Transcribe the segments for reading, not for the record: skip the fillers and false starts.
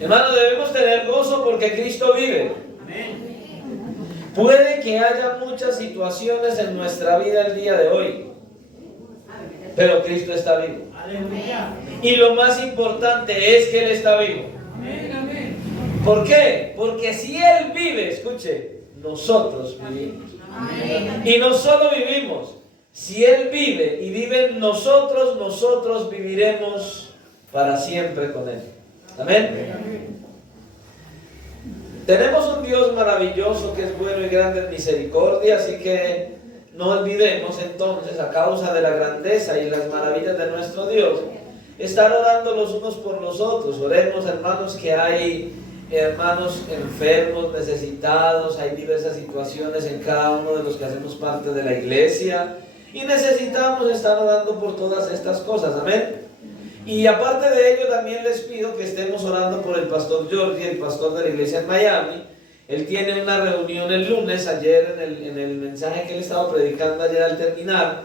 Hermanos, debemos tener gozo porque Cristo vive. Puede que haya muchas situaciones en nuestra vida el día de hoy, pero Cristo está vivo. Y lo más importante es que Él está vivo. ¿Por qué? Porque si Él vive, escuche, nosotros vivimos. Y no solo vivimos, si Él vive y vive en nosotros, nosotros viviremos para siempre con Él. Amén. Tenemos un Dios maravilloso que es bueno y grande en misericordia, así que no olvidemos entonces, a causa de la grandeza y las maravillas de nuestro Dios, estar orando los unos por los otros. Oremos, hermanos, que hay hermanos enfermos, necesitados, hay diversas situaciones en cada uno de los que hacemos parte de la iglesia y necesitamos estar orando por todas estas cosas. Amén. Y aparte de ello, también les pido que estemos orando por el pastor Jordi, el pastor de la iglesia en Miami. Él tiene una reunión el lunes. Ayer en el mensaje que él estaba predicando ayer al terminar,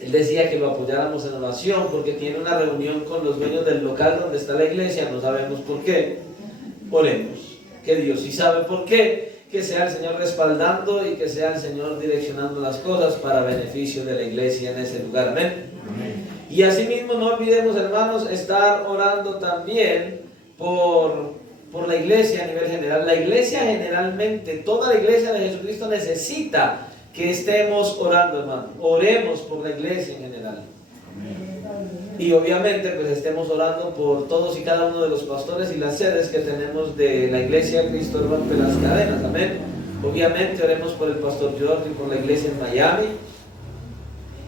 él decía que lo apoyáramos en oración porque tiene una reunión con los dueños del local donde está la iglesia. No sabemos por qué. Oremos, que Dios sí sabe por qué, que sea el Señor respaldando y que sea el Señor direccionando las cosas para beneficio de la iglesia en ese lugar. Amén. Amén. Y asimismo no olvidemos, hermanos, estar orando también por la iglesia a nivel general. La iglesia generalmente, toda la iglesia de Jesucristo necesita que estemos orando, hermanos. Oremos por la iglesia en general. Y obviamente pues estemos orando por todos y cada uno de los pastores y las sedes que tenemos de la iglesia. Cristo rompe las cadenas. Amén. Obviamente oremos por el pastor Jordi, por la iglesia en Miami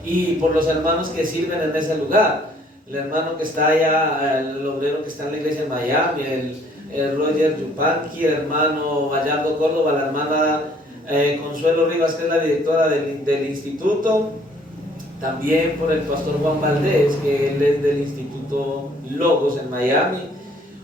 y por los hermanos que sirven en ese lugar. El hermano que está allá, el obrero que está en la iglesia en Miami, el Roger Yupanqui, el hermano Gallardo Córdoba, la hermana Consuelo Rivas, que es la directora del instituto. También por el pastor Juan Valdés, que él es del Instituto Logos en Miami.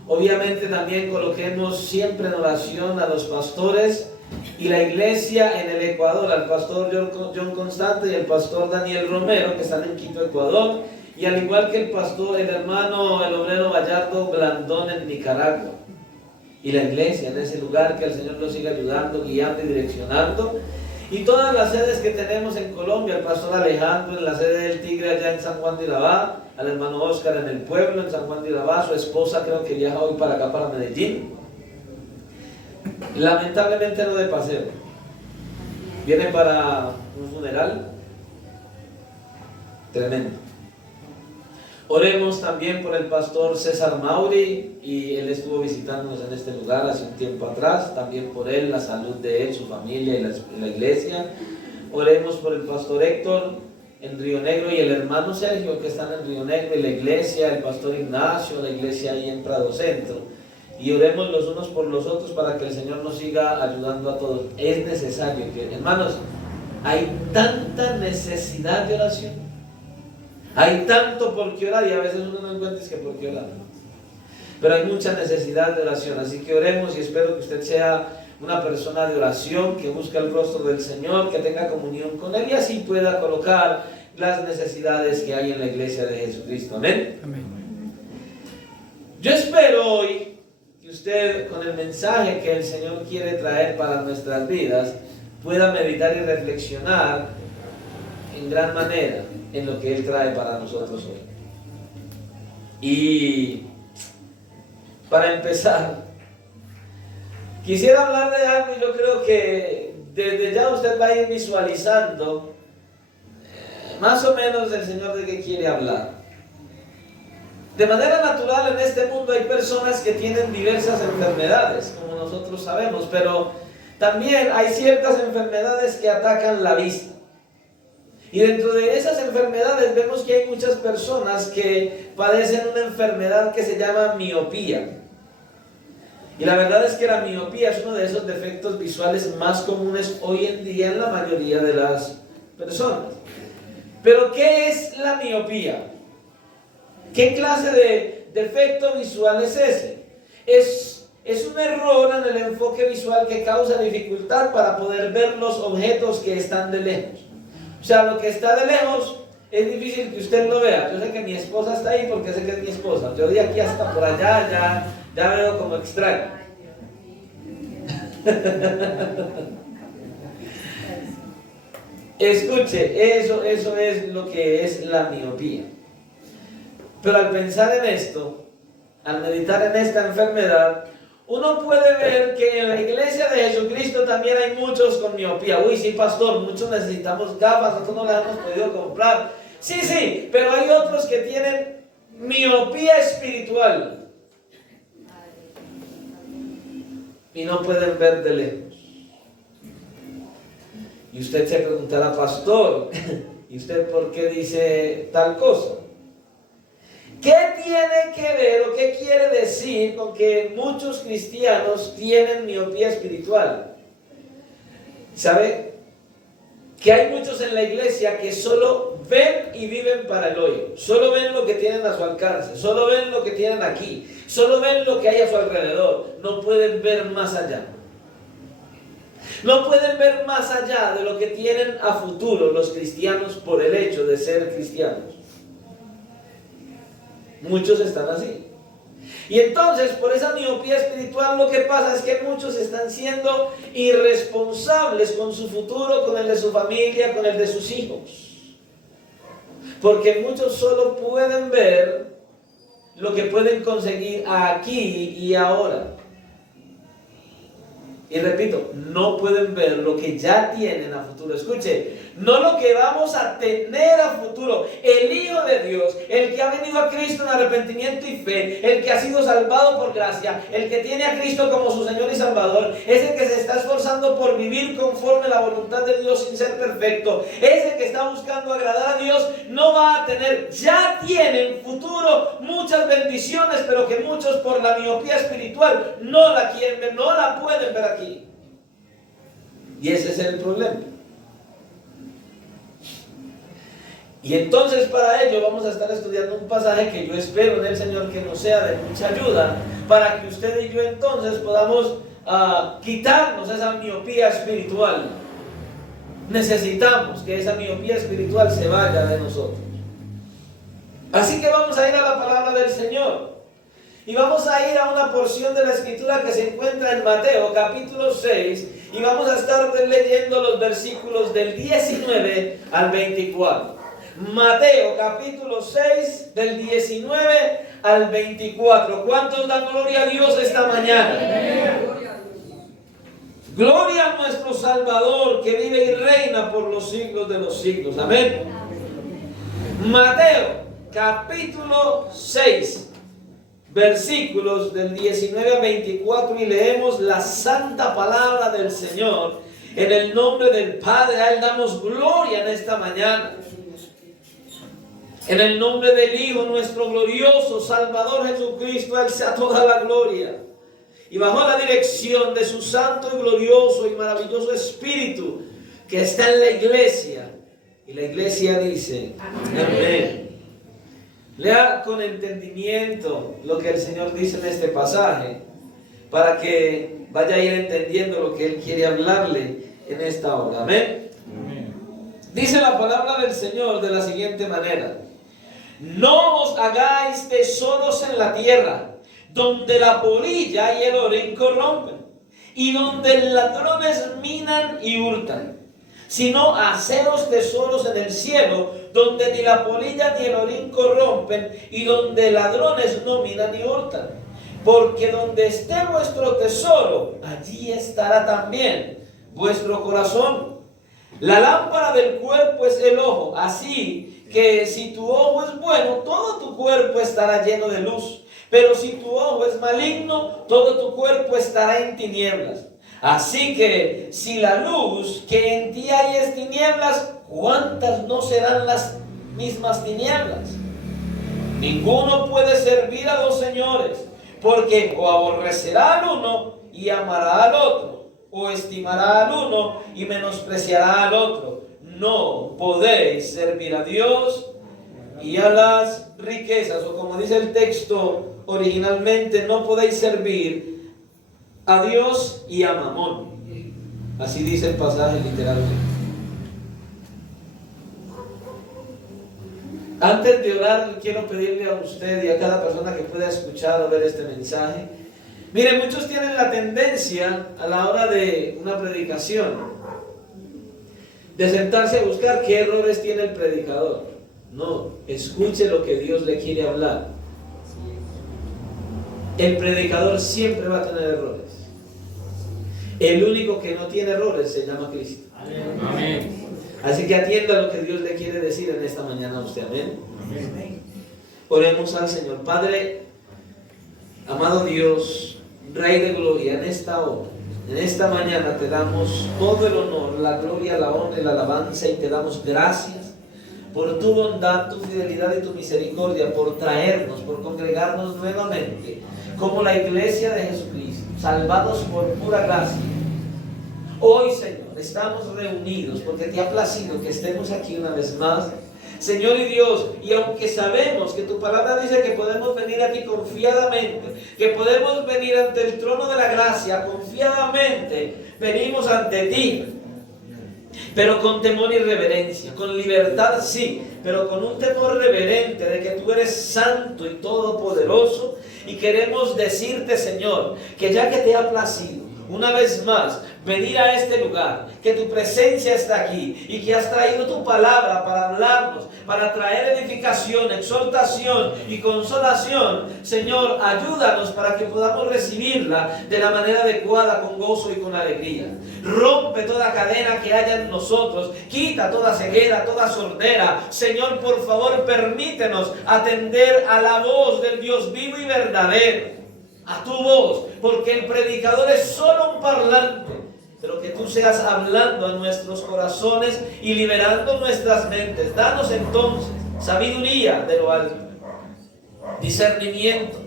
Obviamente también coloquemos siempre en oración a los pastores y la iglesia en el Ecuador, al pastor John Constante y el pastor Daniel Romero, que están en Quito, Ecuador, y al igual que el pastor, el hermano, el obrero Gallardo Blandón en Nicaragua. Y la iglesia en ese lugar, que el Señor nos siga ayudando, guiando y direccionando. Y todas las sedes que tenemos en Colombia, el pastor Alejandro en la sede del Tigre allá en San Juan de Urabá, al hermano Oscar en el pueblo, en San Juan de Urabá, su esposa creo que viaja hoy para acá, para Medellín. Lamentablemente no de paseo, viene para un funeral tremendo. Oremos también por el pastor César Mauri, y él estuvo visitándonos en este lugar hace un tiempo atrás. También por él, la salud de él, su familia y la iglesia. Oremos por el pastor Héctor en Río Negro y el hermano Sergio, que están en Río Negro, y la iglesia, el pastor Ignacio, la iglesia ahí en Prado Centro. Y oremos los unos por los otros para que el Señor nos siga ayudando a todos. Es necesario que, hermanos, hay tanta necesidad de oración. Hay tanto por qué orar y a veces uno no encuentra que por qué orar. Pero hay mucha necesidad de oración, así que oremos, y espero que usted sea una persona de oración, que busque el rostro del Señor, que tenga comunión con Él y así pueda colocar las necesidades que hay en la iglesia de Jesucristo. Amén. Amén. Yo espero hoy que usted, con el mensaje que el Señor quiere traer para nuestras vidas, pueda meditar y reflexionar en gran manera en lo que Él trae para nosotros hoy. Y para empezar, quisiera hablar de algo, y yo creo que desde ya usted va a ir visualizando más o menos el Señor de qué quiere hablar. De manera natural, en este mundo hay personas que tienen diversas enfermedades, como nosotros sabemos, pero también hay ciertas enfermedades que atacan la vista. Y dentro de esas enfermedades vemos que hay muchas personas que padecen una enfermedad que se llama miopía. Y la verdad es que la miopía es uno de esos defectos visuales más comunes hoy en día en la mayoría de las personas. Pero ¿qué es la miopía? ¿Qué clase de defecto visual es ese? Es un error en el enfoque visual que causa dificultad para poder ver los objetos que están de lejos. O sea, lo que está de lejos es difícil que usted lo vea. Yo sé que mi esposa está ahí porque sé que es mi esposa. Yo de aquí hasta por allá ya veo como extraño. Escuche, eso es lo que es la miopía. Pero al pensar en esto, al meditar en esta enfermedad, uno puede ver que en la iglesia de Jesucristo también hay muchos con miopía. Uy, sí, pastor, muchos necesitamos gafas, nosotros no las hemos podido comprar. Sí, pero hay otros que tienen miopía espiritual y no pueden ver de lejos. Y usted se preguntará, pastor, ¿y usted por qué dice tal cosa? ¿Qué tiene que ver o qué quiere decir con que muchos cristianos tienen miopía espiritual? ¿Sabe? Que hay muchos en la iglesia que solo ven y viven para el hoyo. Solo ven lo que tienen a su alcance. Solo ven lo que tienen aquí. Solo ven lo que hay a su alrededor. No pueden ver más allá. No pueden ver más allá de lo que tienen a futuro los cristianos por el hecho de ser cristianos. Muchos están así. Y entonces, por esa miopía espiritual, lo que pasa es que muchos están siendo irresponsables con su futuro, con el de su familia, con el de sus hijos. Porque muchos solo pueden ver lo que pueden conseguir aquí y ahora. Y repito, no pueden ver lo que ya tienen a futuro. Escuche, no lo que vamos a tener a futuro. El Hijo de Dios, el que ha venido a Cristo en arrepentimiento y fe, el que ha sido salvado por gracia, el que tiene a Cristo como su Señor y Salvador, es el que se está esforzando por vivir conforme a la voluntad de Dios sin ser perfecto, es el que está buscando agradar a Dios, no va a tener, ya tiene en futuro muchas bendiciones, pero que muchos por la miopía espiritual no la quieren ver, no la pueden ver aquí. Y ese es el problema. Y entonces para ello vamos a estar estudiando un pasaje que yo espero en el Señor que nos sea de mucha ayuda, para que usted y yo entonces podamos quitarnos esa miopía espiritual. Necesitamos que esa miopía espiritual se vaya de nosotros. Así que vamos a ir a la palabra del Señor. Y vamos a ir a una porción de la escritura que se encuentra en Mateo capítulo 6 y vamos a estar leyendo los versículos del 19 al 24. Mateo capítulo 6 del 19 al 24. ¿Cuántos dan gloria a Dios esta mañana? Gloria a nuestro Salvador que vive y reina por los siglos de los siglos. Amén. Mateo capítulo 6 versículos del 19 al 24 y leemos la santa palabra del Señor. En el nombre del Padre, a Él damos gloria en esta mañana. En el nombre del Hijo, nuestro glorioso Salvador Jesucristo, a Él sea toda la gloria. Y bajo la dirección de su santo y glorioso y maravilloso Espíritu que está en la iglesia. Y la iglesia dice, amén. Lea con entendimiento lo que el Señor dice en este pasaje, para que vaya a ir entendiendo lo que Él quiere hablarle en esta hora. Amén. Amén. Dice la palabra del Señor de la siguiente manera: no os hagáis tesoros en la tierra, donde la polilla y el orín corrompen, y donde ladrones minan y hurtan, sino haceos tesoros en el cielo, donde ni la polilla ni el orín corrompen, y donde ladrones no minan ni hurtan. Porque donde esté vuestro tesoro, allí estará también vuestro corazón. La lámpara del cuerpo es el ojo, así que si tu ojo es bueno, todo tu cuerpo estará lleno de luz. Pero si tu ojo es maligno, todo tu cuerpo estará en tinieblas. Así que si la luz que en ti hay es tinieblas, ¿cuántas no serán las mismas tinieblas? Ninguno puede servir a dos señores, porque o aborrecerá al uno y amará al otro, o estimará al uno y menospreciará al otro. No podéis servir a Dios y a las riquezas, o como dice el texto originalmente, no podéis servir a Dios y a Mamón. Así dice el pasaje literalmente. Antes de orar, quiero pedirle a usted y a cada persona que pueda escuchar o ver este mensaje. Mire, muchos tienen la tendencia a la hora de una predicación de sentarse a buscar qué errores tiene el predicador. No, escuche lo que Dios le quiere hablar. El predicador siempre va a tener errores. El único que no tiene errores se llama Cristo. Amén. Así que atienda lo que Dios le quiere decir en esta mañana a usted. Amén. Amén. Oremos al Señor. Padre, amado Dios, Rey de gloria, en esta hora, en esta mañana te damos todo el honor, la gloria, la honra y la alabanza, y te damos gracias por tu bondad, tu fidelidad y tu misericordia, por traernos, por congregarnos nuevamente como la iglesia de Jesucristo, salvados por pura gracia. Hoy, Señor, estamos reunidos porque te ha placido que estemos aquí una vez más, Señor y Dios, y aunque sabemos que tu palabra dice que podemos venir a ti confiadamente, que podemos venir ante el trono de la gracia confiadamente, venimos ante ti, pero con temor y reverencia, con libertad sí, pero con un temor reverente de que tú eres santo y todopoderoso, y queremos decirte, Señor, que ya que te ha placido una vez más venir a este lugar, que tu presencia está aquí y que has traído tu palabra para hablarnos, para traer edificación, exhortación y consolación, Señor, ayúdanos para que podamos recibirla de la manera adecuada, con gozo y con alegría. Rompe toda cadena que haya en nosotros, quita toda ceguera, toda sordera. Señor, por favor, permítenos atender a la voz del Dios vivo y verdadero, a tu voz, porque el predicador es solo un parlante, pero que tú seas hablando a nuestros corazones y liberando nuestras mentes. Danos entonces sabiduría de lo alto, discernimiento,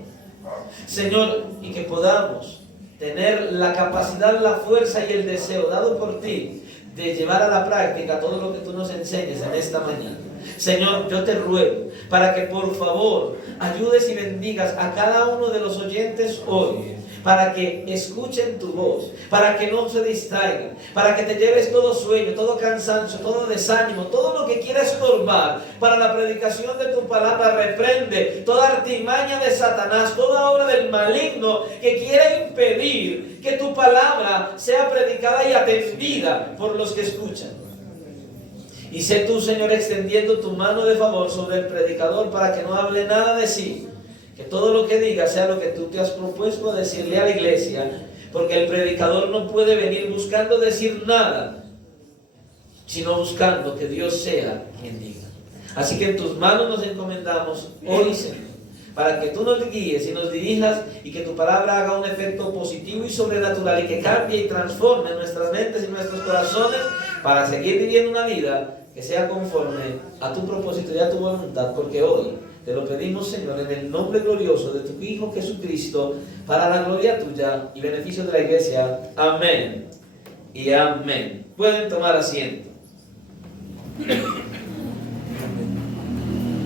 Señor, y que podamos tener la capacidad, la fuerza y el deseo dado por ti de llevar a la práctica todo lo que tú nos enseñes en esta mañana. Señor, yo te ruego para que por favor ayudes y bendigas a cada uno de los oyentes hoy, para que escuchen tu voz, para que no se distraigan, para que te lleves todo sueño, todo cansancio, todo desánimo, todo lo que quiera estorbar para la predicación de tu palabra. Reprende toda artimaña de Satanás, toda obra del maligno que quiera impedir que tu palabra sea predicada y atendida por los que escuchan. Y sé tú, Señor, extendiendo tu mano de favor sobre el predicador para que no hable nada de sí, que todo lo que diga sea lo que tú te has propuesto decirle a la iglesia, porque el predicador no puede venir buscando decir nada, sino buscando que Dios sea quien diga. Así que en tus manos nos encomendamos hoy, Señor, para que tú nos guíes y nos dirijas, y que tu palabra haga un efecto positivo y sobrenatural, y que cambie y transforme nuestras mentes y nuestros corazones para seguir viviendo una vida que sea conforme a tu propósito y a tu voluntad, porque hoy te lo pedimos, Señor, en el nombre glorioso de tu Hijo Jesucristo, para la gloria tuya y beneficio de la iglesia. Amén y amén. Pueden tomar asiento.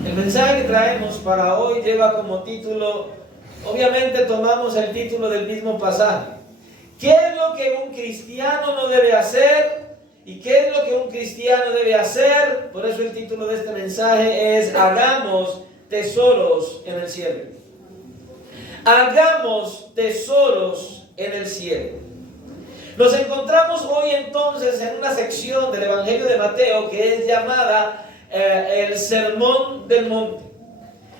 El mensaje que traemos para hoy lleva como título, obviamente tomamos el título del mismo pasaje: ¿qué es lo que un cristiano no debe hacer? ¿Y qué es lo que un cristiano debe hacer? Por eso el título de este mensaje es: hagamos tesoros en el cielo. Hagamos tesoros en el cielo. Nos encontramos hoy entonces en una sección del Evangelio de Mateo que es llamada el Sermón del Monte,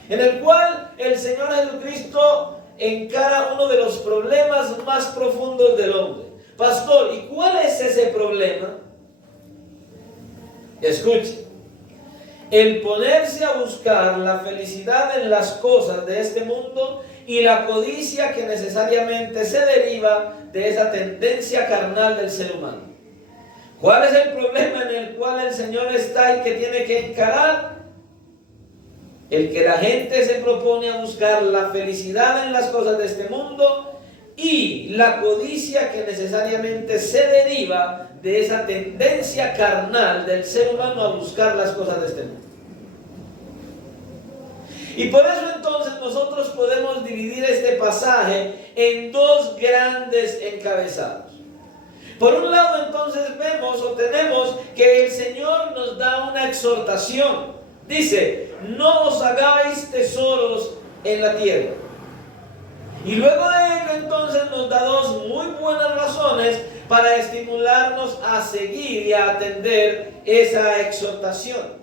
en el cual el Señor Jesucristo encara uno de los problemas más profundos del hombre. Pastor, ¿y cuál es ese problema? Escuche: el ponerse a buscar la felicidad en las cosas de este mundo y la codicia que necesariamente se deriva de esa tendencia carnal del ser humano. ¿Cuál es el problema en el cual el Señor está y que tiene que encarar? El que la gente se propone a buscar la felicidad en las cosas de este mundo y la codicia que necesariamente se deriva de esa tendencia carnal del ser humano a buscar las cosas de este mundo. Y por eso entonces nosotros podemos dividir este pasaje en dos grandes encabezados. Por un lado entonces vemos o tenemos que el Señor nos da una exhortación, Dice, no os hagáis tesoros en la tierra. Y luego de ello entonces nos da dos muy buenas razones para estimularnos a seguir y a atender esa exhortación.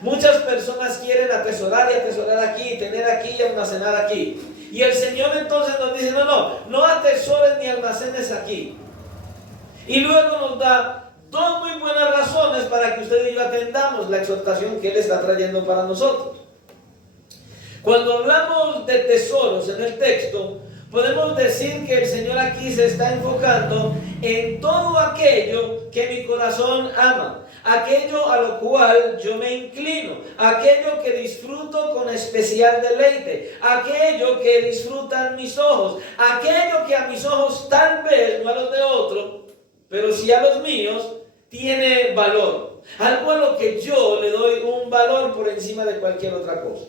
Muchas personas quieren atesorar y atesorar aquí, tener aquí y almacenar aquí. Y el Señor entonces nos dice, no atesores ni almacenes aquí. Y luego nos da dos muy buenas razones para que usted y yo atendamos la exhortación que Él está trayendo para nosotros. Cuando hablamos de tesoros en el texto, podemos decir que el Señor aquí se está enfocando en todo aquello que mi corazón ama, aquello a lo cual yo me inclino, aquello que disfruto con especial deleite, aquello que disfrutan mis ojos, aquello que a mis ojos tal vez, no a los de otro, pero sí a los míos, tiene valor. Algo a lo que yo le doy un valor por encima de cualquier otra cosa.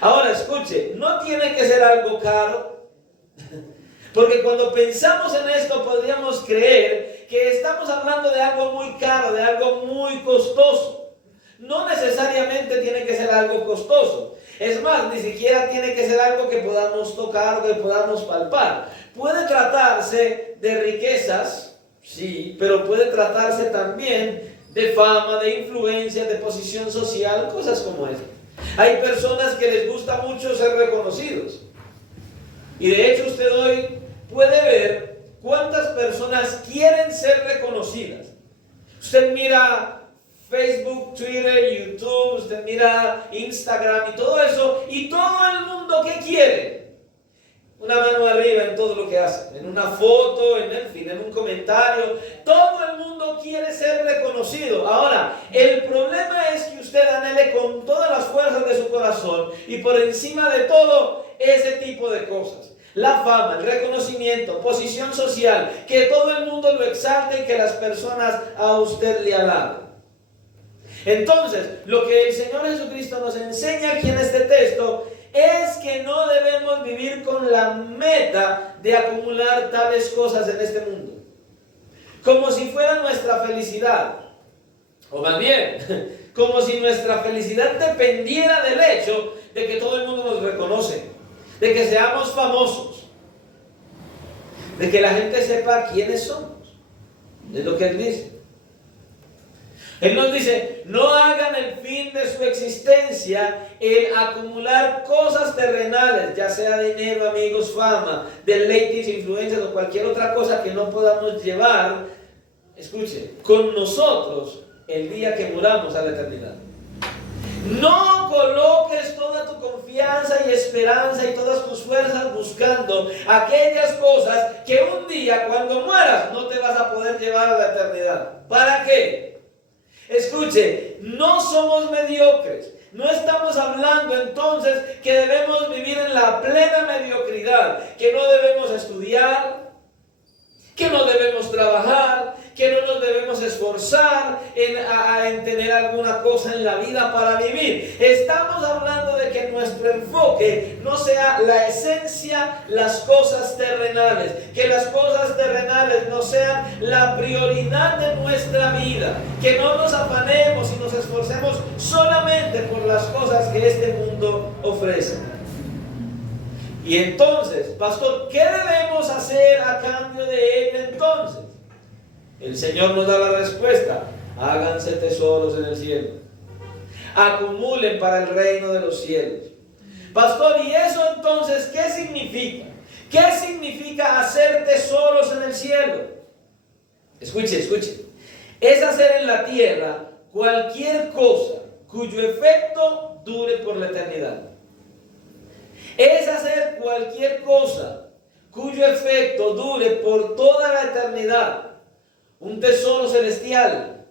Ahora escuche, no tiene que ser algo caro, porque cuando pensamos en esto podríamos creer que estamos hablando de algo muy caro, de algo muy costoso. No necesariamente tiene que ser algo costoso. Es más, ni siquiera tiene que ser algo que podamos tocar o que podamos palpar. Puede tratarse de riquezas, sí, pero puede tratarse también de fama, de influencia, de posición social, cosas como esta. Hay personas que les gusta mucho ser reconocidos. Y de hecho usted hoy puede ver cuántas personas quieren ser reconocidas. Usted mira Facebook, Twitter, YouTube, usted mira Instagram y todo eso, y todo el mundo ¿qué quiere? Una mano arriba en todo lo que hace, en una foto, en un comentario. Todo el mundo quiere ser reconocido. Ahora, el problema es que usted anhele con todas las fuerzas de su corazón y por encima de todo ese tipo de cosas. La fama, el reconocimiento, posición social, que todo el mundo lo exalte y que las personas a usted le alaben. Entonces, lo que el Señor Jesucristo nos enseña aquí en este texto es que no debemos vivir con la meta de acumular tales cosas en este mundo, como si fuera nuestra felicidad, o más bien, como si nuestra felicidad dependiera del hecho de que todo el mundo nos reconoce, de que seamos famosos, de que la gente sepa quiénes somos. Es lo que Él dice. Él nos dice, no hagan el fin de su existencia el acumular cosas terrenales, ya sea dinero, amigos, fama, deleites, influencias o cualquier otra cosa que no podamos llevar, escuche, con nosotros el día que muramos a la eternidad. No coloques toda tu confianza y esperanza y todas tus fuerzas buscando aquellas cosas que un día cuando mueras no te vas a poder llevar a la eternidad. ¿Para qué? Escuche, no somos mediocres. No estamos hablando entonces que debemos vivir en la plena mediocridad, que no debemos estudiar, que no debemos trabajar, que no nos debemos esforzar en tener alguna cosa en la vida para vivir. Estamos hablando de que nuestro enfoque no sea la esencia, las cosas terrenales, que las cosas terrenales no sean la prioridad de nuestra vida, que no nos afanemos y nos esforcemos solamente por las cosas que este mundo ofrece. Y entonces, pastor, ¿qué debemos hacer a cambio de ello entonces? El Señor nos da la respuesta: háganse tesoros en el cielo, acumulen para el reino de los cielos. Pastor, ¿y eso entonces qué significa? ¿Qué significa hacer tesoros en el cielo? Escuche, escuche. Es hacer en la tierra cualquier cosa cuyo efecto dure por la eternidad. Es hacer cualquier cosa cuyo efecto dure por toda la eternidad. Un tesoro celestial.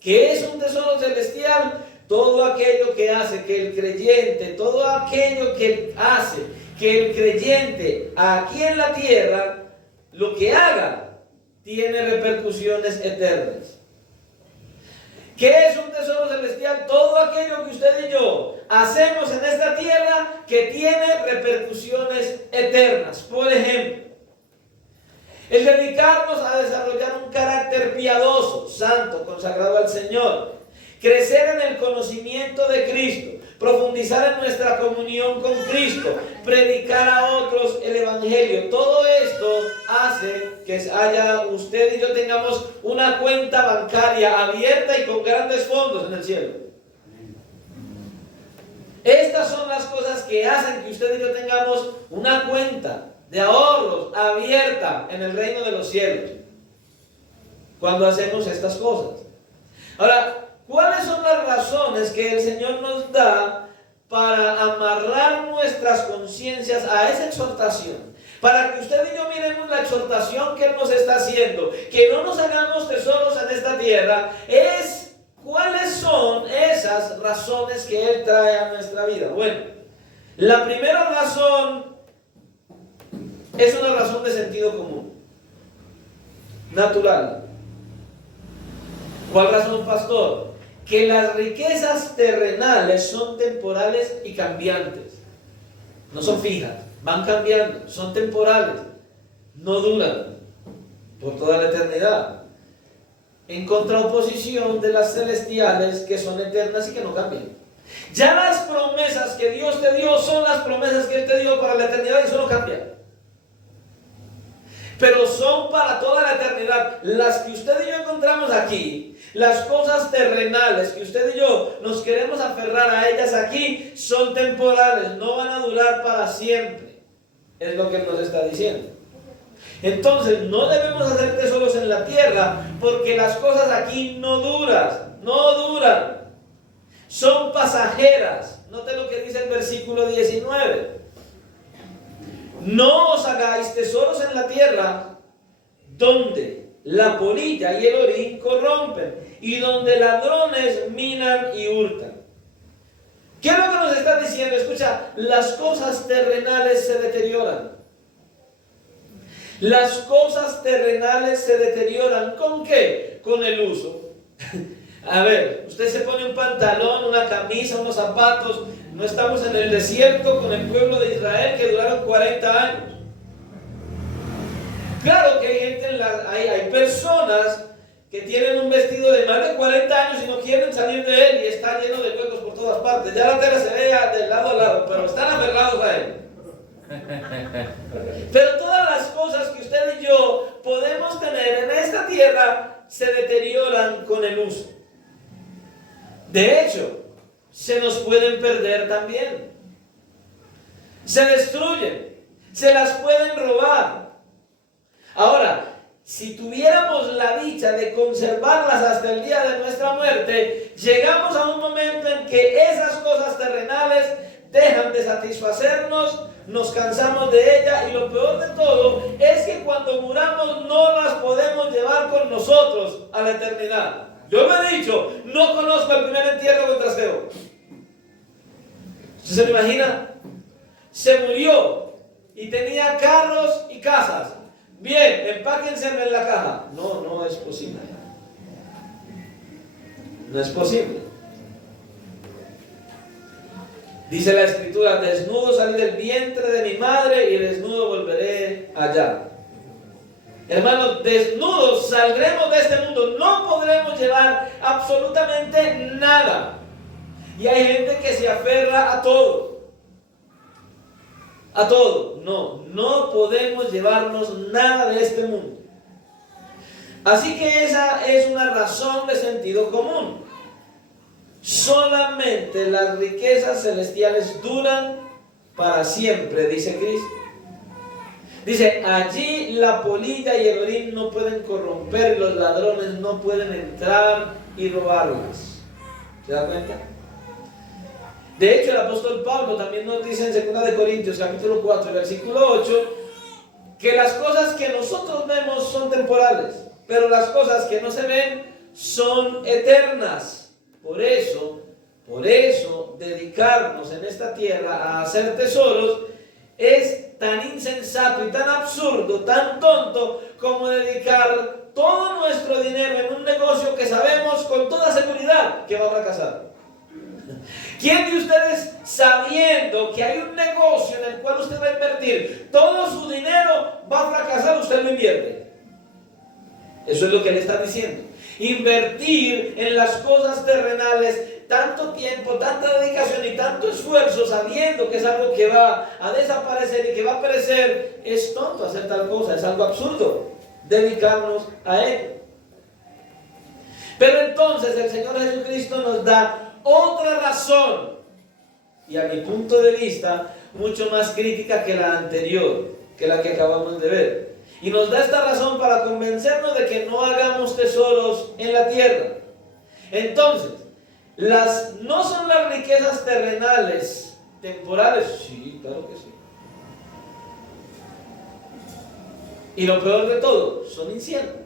¿Qué es un tesoro celestial? Todo aquello que hace que el creyente, todo aquello que hace que el creyente aquí en la tierra, lo que haga, tiene repercusiones eternas. ¿Qué es un tesoro celestial? Todo aquello que usted y yo hacemos en esta tierra que tiene repercusiones eternas. Por ejemplo, el dedicarnos a desarrollar un carácter piadoso, santo, consagrado al Señor, crecer en el conocimiento de Cristo, profundizar en nuestra comunión con Cristo, predicar a otros el Evangelio. Todo esto hace que usted y yo tengamos una cuenta bancaria abierta y con grandes fondos en el cielo. Estas son las cosas que hacen que usted y yo tengamos una cuenta de ahorros abierta en el reino de los cielos, cuando hacemos estas cosas. Ahora, ¿cuáles son las razones que el Señor nos da para amarrar nuestras conciencias a esa exhortación? Para que usted y yo miremos la exhortación que Él nos está haciendo, que no nos hagamos tesoros en esta tierra, ¿cuáles son esas razones que Él trae a nuestra vida? Bueno, la primera razón es una razón de sentido común, natural. ¿Cuál razón, pastor? Que las riquezas terrenales son temporales y cambiantes. No son fijas, van cambiando, son temporales, no duran por toda la eternidad. En contraoposición de las celestiales, que son eternas y que no cambian. Ya las promesas que Dios te dio son las promesas que Él te dio para la eternidad y eso no cambia. Pero son para toda la eternidad. Las que usted y yo encontramos aquí, las cosas terrenales que usted y yo nos queremos aferrar a ellas aquí, son temporales, no van a durar para siempre. Es lo que Él nos está diciendo. Entonces no debemos hacer tesoros en la tierra, porque las cosas aquí no duran, son pasajeras. Note lo que dice el versículo 19. No os hagáis tesoros en la tierra, donde la polilla y el orín corrompen, y donde ladrones minan y hurtan. ¿Qué es lo que nos está diciendo? Escucha, las cosas terrenales se deterioran. Las cosas terrenales se deterioran. ¿Con qué? Con el uso. A ver, usted se pone un pantalón, una camisa, unos zapatos. No estamos en el desierto con el pueblo de Israel que duraron 40 años. Claro que hay gente, hay personas que tienen un vestido de más de 40 años y no quieren salir de él y está lleno de huecos por todas partes. Ya la tela se ve de lado a lado, pero están aferrados a él. Pero todas las cosas que usted y yo podemos tener en esta tierra se deterioran con el uso. De hecho, se nos pueden perder también. Se destruyen, se las pueden robar. Ahora, si tuviéramos la dicha de conservarlas hasta el día de nuestra muerte, llegamos a un momento en que esas cosas terrenales dejan de satisfacernos, nos cansamos de ellas y lo peor de todo es que cuando muramos no las podemos llevar con nosotros a la eternidad. Yo lo he dicho, no conozco el primer entierro con trasteo. ¿Usted se lo imagina? Se murió y tenía carros y casas. Bien, empáquense en la caja. No es posible. No es posible. Dice la Escritura, desnudo salí del vientre de mi madre y desnudo volveré allá. Hermanos, desnudos saldremos de este mundo. No podremos llevar absolutamente nada. Y hay gente que se aferra a todo. A todo. No podemos llevarnos nada de este mundo. Así que esa es una razón de sentido común. Solamente las riquezas celestiales duran para siempre, dice Cristo. Dice, allí la polilla y el orín no pueden corromper y los ladrones no pueden entrar y robarlas. ¿Se da cuenta? De hecho, el apóstol Pablo también nos dice en 2 Corintios capítulo 4, versículo 8, que las cosas que nosotros vemos son temporales, pero las cosas que no se ven son eternas. Por eso, dedicarnos en esta tierra a hacer tesoros es tan insensato y tan absurdo, tan tonto, como dedicar todo nuestro dinero en un negocio que sabemos con toda seguridad que va a fracasar. ¿Quién de ustedes, sabiendo que hay un negocio en el cual usted va a invertir todo su dinero, va a fracasar, usted lo invierte? Eso es lo que le está diciendo. Invertir en las cosas terrenales tanto tiempo, tanta dedicación y tanto esfuerzo, sabiendo que es algo que va a desaparecer y que va a perecer, es tonto hacer tal cosa, es algo absurdo dedicarnos a ello. Pero entonces el Señor Jesucristo nos da otra razón, y a mi punto de vista, mucho más crítica que la anterior, que la que acabamos de ver. Y nos da esta razón para convencernos de que no hagamos tesoros en la tierra. Entonces, no son las riquezas terrenales, temporales, sí, claro que sí. Y lo peor de todo, son inciertas.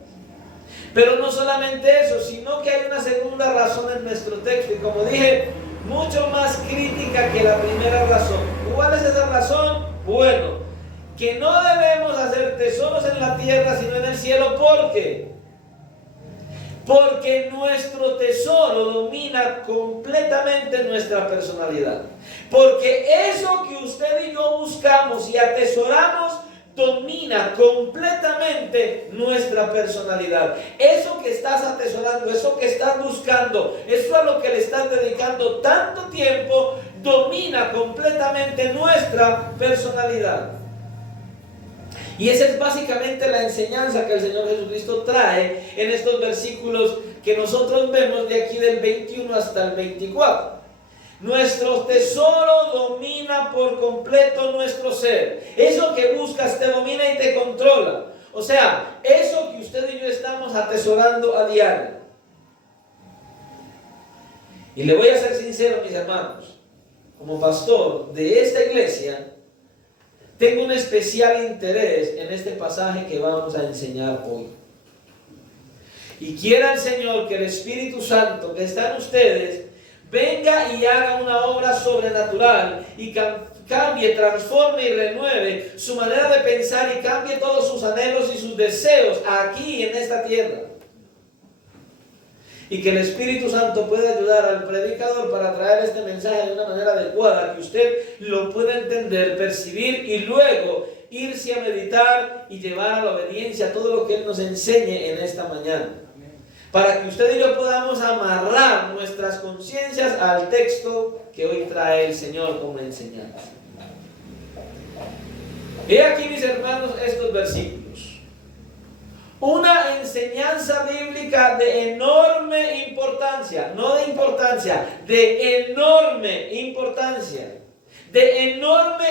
Pero no solamente eso, sino que hay una segunda razón en nuestro texto, y como dije, mucho más crítica que la primera razón. ¿Cuál es esa razón? Bueno, que no debemos hacer tesoros en la tierra, sino en el cielo. ¿Por qué? Porque nuestro tesoro domina completamente nuestra personalidad. Porque eso que usted y yo buscamos y atesoramos domina completamente nuestra personalidad. Eso que estás atesorando, eso que estás buscando, eso a lo que le estás dedicando tanto tiempo, domina completamente nuestra personalidad. Y esa es básicamente la enseñanza que el Señor Jesucristo trae en estos versículos que nosotros vemos de aquí del 21 hasta el 24. Nuestro tesoro domina por completo nuestro ser. Eso que buscas te domina y te controla. O sea, eso que usted y yo estamos atesorando a diario. Y le voy a ser sincero, mis hermanos, como pastor de esta iglesia, tengo un especial interés en este pasaje que vamos a enseñar hoy. Y quiera el Señor que el Espíritu Santo que está en ustedes venga y haga una obra sobrenatural y cambie, transforme y renueve su manera de pensar y cambie todos sus anhelos y sus deseos aquí en esta tierra. Y que el Espíritu Santo pueda ayudar al predicador para traer este mensaje de una manera adecuada, que usted lo pueda entender, percibir y luego irse a meditar y llevar a la obediencia todo lo que Él nos enseñe en esta mañana. Para que usted y yo podamos amarrar nuestras conciencias al texto que hoy trae el Señor como enseñanza. He aquí, mis hermanos, estos versículos. Una enseñanza bíblica de enorme importancia, no de importancia, de enorme importancia, de enorme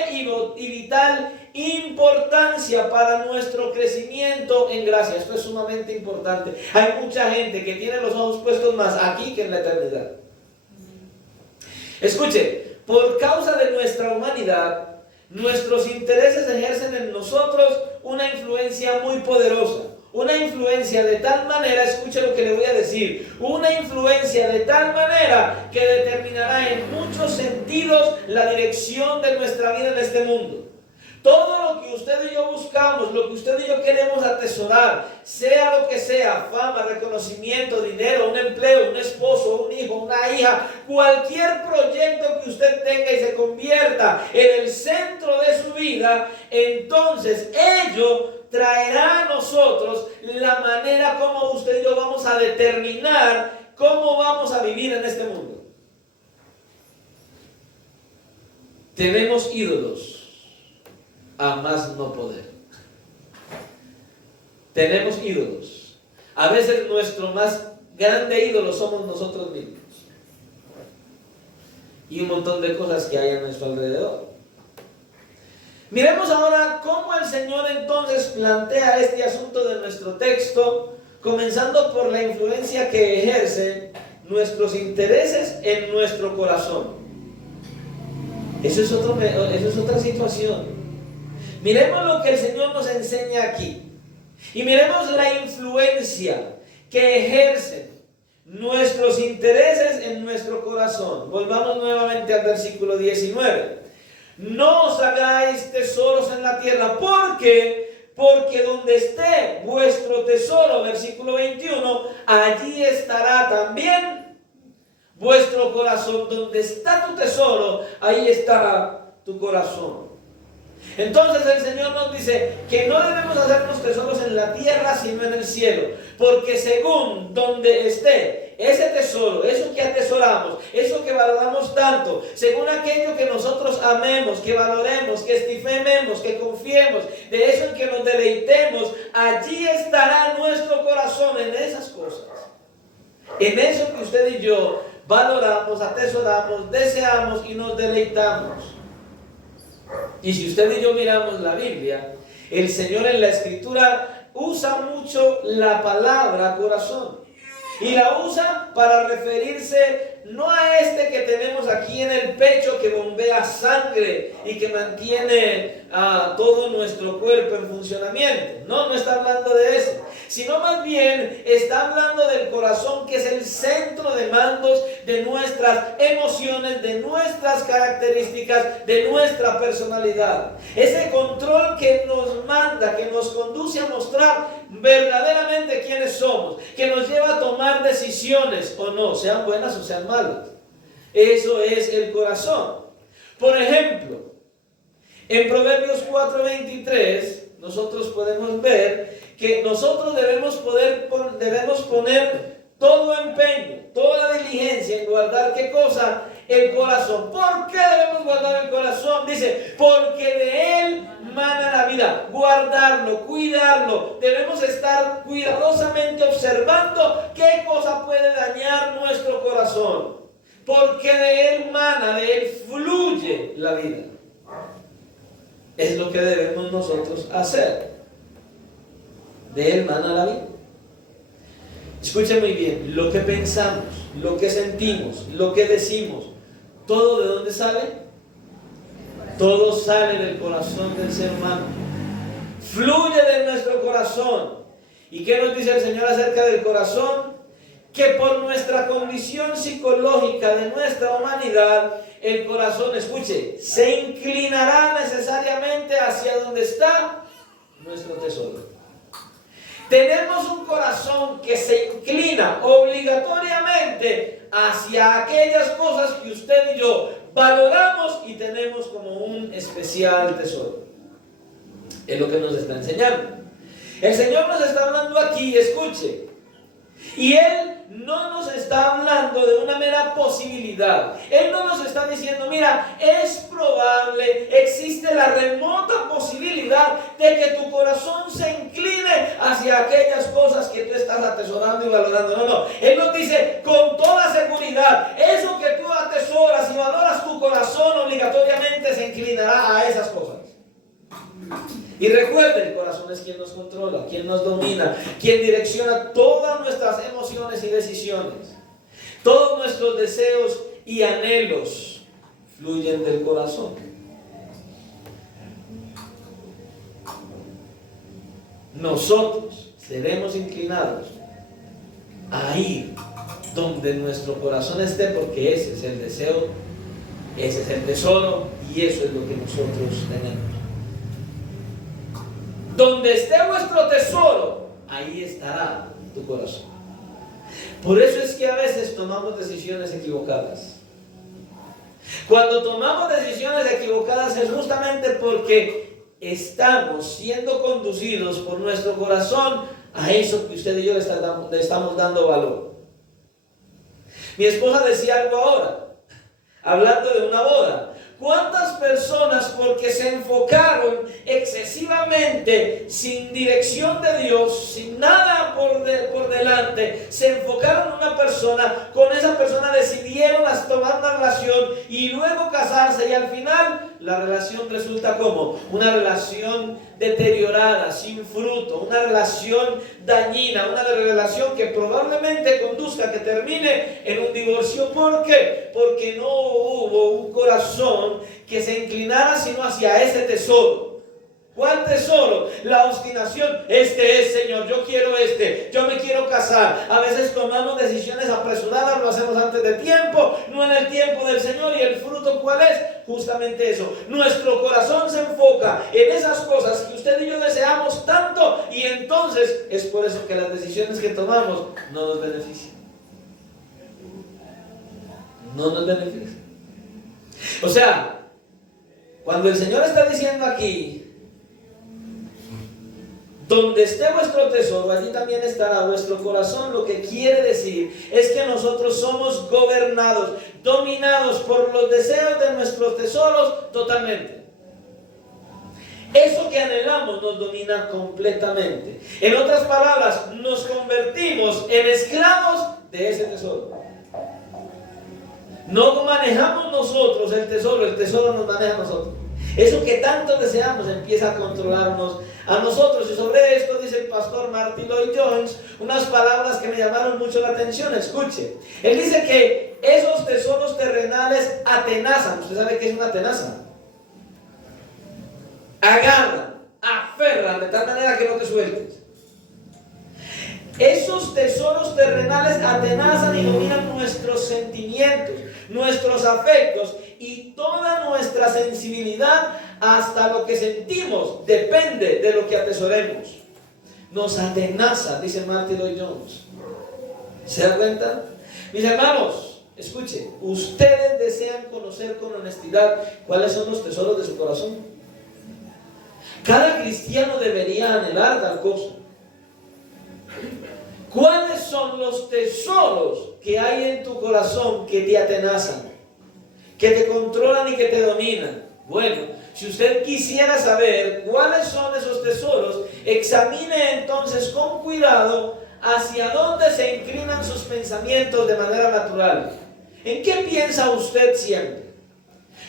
y vital importancia para nuestro crecimiento en gracia. Esto es sumamente importante. Hay mucha gente que tiene los ojos puestos más aquí que en la eternidad. Escuche, por causa de nuestra humanidad, nuestros intereses ejercen en nosotros una influencia muy poderosa. Una influencia de tal manera, escuche lo que le voy a decir, una influencia de tal manera que determinará en muchos sentidos la dirección de nuestra vida en este mundo. Todo lo que usted y yo buscamos, lo que usted y yo queremos atesorar, sea lo que sea, fama, reconocimiento, dinero, un empleo, un esposo, un hijo, una hija, cualquier proyecto que usted tenga y se convierta en el centro de su vida, entonces ello traerá a nosotros la manera como usted y yo vamos a determinar cómo vamos a vivir en este mundo. Tenemos ídolos a más no poder. Tenemos ídolos. A veces nuestro más grande ídolo somos nosotros mismos. Y un montón de cosas que hay a nuestro alrededor. Miremos ahora cómo el Señor entonces plantea este asunto de nuestro texto, comenzando por la influencia que ejercen nuestros intereses en nuestro corazón. Eso es otra situación. Miremos lo que el Señor nos enseña aquí. Y miremos la influencia que ejercen nuestros intereses en nuestro corazón. Volvamos nuevamente al versículo 19. No os hagáis tesoros en la tierra. ¿Por qué? Porque donde esté vuestro tesoro, versículo 21, allí estará también vuestro corazón. Donde está tu tesoro, ahí estará tu corazón. Entonces el Señor nos dice que no debemos hacernos tesoros en en la tierra, sino en el cielo. Porque según donde esté ese tesoro, eso que atesoramos, eso que valoramos tanto, según aquello que nosotros amemos, que valoremos, que estimemos, que confiemos, de eso en que nos deleitemos, allí estará nuestro corazón, en esas cosas. En eso que usted y yo valoramos, atesoramos, deseamos y nos deleitamos. Y si usted y yo miramos la Biblia, el Señor en la Escritura usa mucho la palabra corazón. Y la usa para referirse no a este que tenemos aquí en el pecho que bombea sangre y que mantiene todo nuestro cuerpo en funcionamiento. No está hablando de eso. Sino más bien está hablando del corazón, que es el centro de mandos de nuestras emociones, de nuestras características, de nuestra personalidad. Ese control que nos manda, que nos conduce a mostrar verdaderamente quiénes somos, que nos lleva a tomar decisiones o no, sean buenas o sean malas. Eso es el corazón. Por ejemplo, en Proverbios 4:23 nosotros podemos ver que nosotros debemos poner todo empeño, toda diligencia en guardar ¿qué cosa? El corazón. ¿Por qué debemos guardar el corazón? Dice, porque de él mana la vida. Guardarlo, cuidarlo. Debemos estar cuidadosamente observando qué cosa puede dañar nuestro corazón. Porque de él mana, de él fluye la vida. Es lo que debemos nosotros hacer. De él mana la vida. Escuchen muy bien, lo que pensamos, lo que sentimos, lo que decimos, ¿todo de dónde sale? Todo sale del corazón del ser humano. Fluye de nuestro corazón. ¿Y qué nos dice el Señor acerca del corazón? Que por nuestra condición psicológica de nuestra humanidad, el corazón, escuche, se inclinará necesariamente hacia donde está nuestro tesoro. Tenemos un corazón que se inclina obligatoriamente hacia aquellas cosas que usted y yo valoramos y tenemos como un especial tesoro. Es lo que nos está enseñando. El Señor nos está hablando aquí, escuche. Y Él no nos está hablando de una mera posibilidad. Él no nos está diciendo, mira, es probable, existe la remota posibilidad de que tu corazón se incline hacia aquellas cosas que tú estás atesorando y valorando. No. Él nos dice con toda seguridad, eso que tú atesoras y valoras, tu corazón obligatoriamente se inclinará a esas cosas. Y recuerde, el corazón es quien nos controla, quien nos domina, quien direcciona todas nuestras emociones y decisiones. Todos nuestros deseos y anhelos fluyen del corazón. Nosotros seremos inclinados a ir donde nuestro corazón esté, porque ese es el deseo, ese es el tesoro y eso es lo que nosotros tenemos. Donde esté vuestro tesoro, ahí estará tu corazón. Por eso es que a veces tomamos decisiones equivocadas. Cuando tomamos decisiones equivocadas es justamente porque estamos siendo conducidos por nuestro corazón a eso que usted y yo le estamos dando valor. Mi esposa decía algo ahora, hablando de una boda. ¿Cuántas personas, porque se enfocaron excesivamente, sin dirección de Dios, sin nada por delante, se enfocaron en una persona, con esa persona decidieron tomar una relación y luego casarse, y al final la relación resulta como una relación deteriorada, sin fruto, una relación dañina, una relación que probablemente conduzca a que termine en un divorcio? ¿Por qué? Porque no hubo un corazón que se inclinara sino hacia ese tesoro. ¿Cuál tesoro? La obstinación. Este es, Señor, yo quiero yo me quiero casar. A veces tomamos decisiones apresuradas, lo hacemos antes de tiempo, no en el tiempo del Señor. ¿Y el fruto cuál es? Justamente eso. Nuestro corazón se enfoca en esas cosas que usted y yo deseamos tanto, y entonces es por eso que las decisiones que tomamos no nos benefician. No nos benefician. O sea, cuando el Señor está diciendo aquí, Donde esté vuestro tesoro, allí también estará vuestro corazón. Lo que quiere decir es que nosotros somos gobernados, dominados por los deseos de nuestros tesoros totalmente. Eso que anhelamos nos domina completamente. En otras palabras, nos convertimos en esclavos de ese tesoro. No manejamos nosotros el tesoro nos maneja a nosotros. Eso que tanto deseamos empieza a controlarnos a nosotros. Y sobre esto dice el pastor Martin Lloyd-Jones unas palabras que me llamaron mucho la atención. Escuche, él dice que esos tesoros terrenales atenazan. ¿Usted sabe qué es una tenaza? Agarran, aferran de tal manera que no te sueltes. Esos tesoros terrenales atenazan y dominan nuestros sentimientos, nuestros afectos y toda nuestra sensibilidad. Hasta lo que sentimos depende de lo que atesoremos. Nos atenaza, dice Martin Lloyd-Jones. ¿Se da cuenta? Mis hermanos, escuchen, ustedes desean conocer con honestidad cuáles son los tesoros de su corazón. Cada cristiano debería anhelar tal cosa. ¿Cuáles son los tesoros que hay en tu corazón que te atenazan, que te controlan y que te dominan? Bueno, si usted quisiera saber cuáles son esos tesoros, examine entonces con cuidado hacia dónde se inclinan sus pensamientos de manera natural. ¿En qué piensa usted siempre?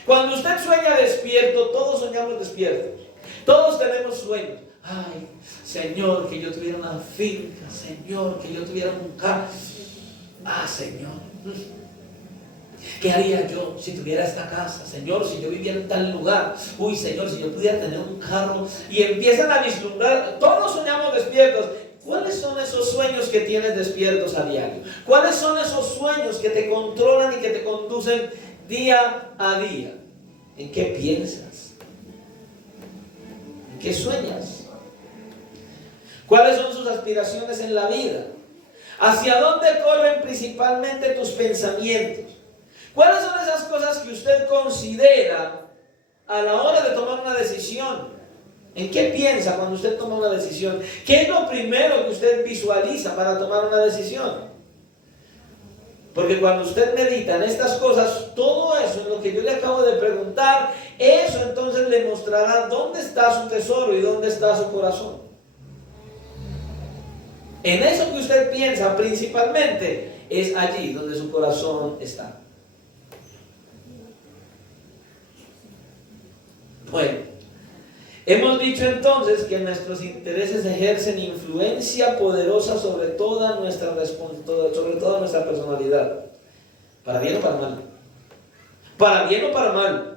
Cuando usted sueña despierto, todos soñamos despiertos. Todos tenemos sueños. Ay, Señor, que yo tuviera una finca. Señor, que yo tuviera un carro. Ah, Señor, ¿qué haría yo si tuviera esta casa? Señor, si yo viviera en tal lugar. Uy, Señor, si yo pudiera tener un carro. Y empiezan a vislumbrar. Todos soñamos despiertos. ¿Cuáles son esos sueños que tienes despiertos a diario? ¿Cuáles son esos sueños que te controlan y que te conducen día a día? ¿En qué piensas? ¿En qué sueñas? ¿Cuáles son sus aspiraciones en la vida? ¿Hacia dónde corren principalmente tus pensamientos? ¿Cuáles son esas cosas que usted considera a la hora de tomar una decisión? ¿En qué piensa cuando usted toma una decisión? ¿Qué es lo primero que usted visualiza para tomar una decisión? Porque cuando usted medita en estas cosas, todo eso en lo que yo le acabo de preguntar, eso entonces le mostrará dónde está su tesoro y dónde está su corazón. En eso que usted piensa principalmente, es allí donde su corazón está. Bueno, hemos dicho entonces que nuestros intereses ejercen influencia poderosa sobre toda nuestra personalidad. ¿Para bien o para mal? ¿Para bien o para mal?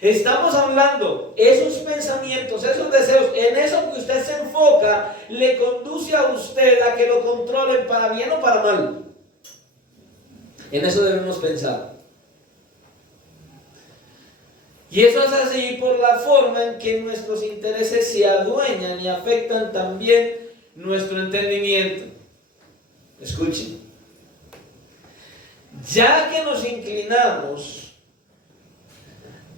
Estamos hablando, esos pensamientos, esos deseos, en eso que usted se enfoca, le conduce a usted a que lo controlen para bien o para mal. En eso debemos pensar. Y eso es así por la forma en que nuestros intereses se adueñan y afectan también nuestro entendimiento. Escuchen. Ya que nos inclinamos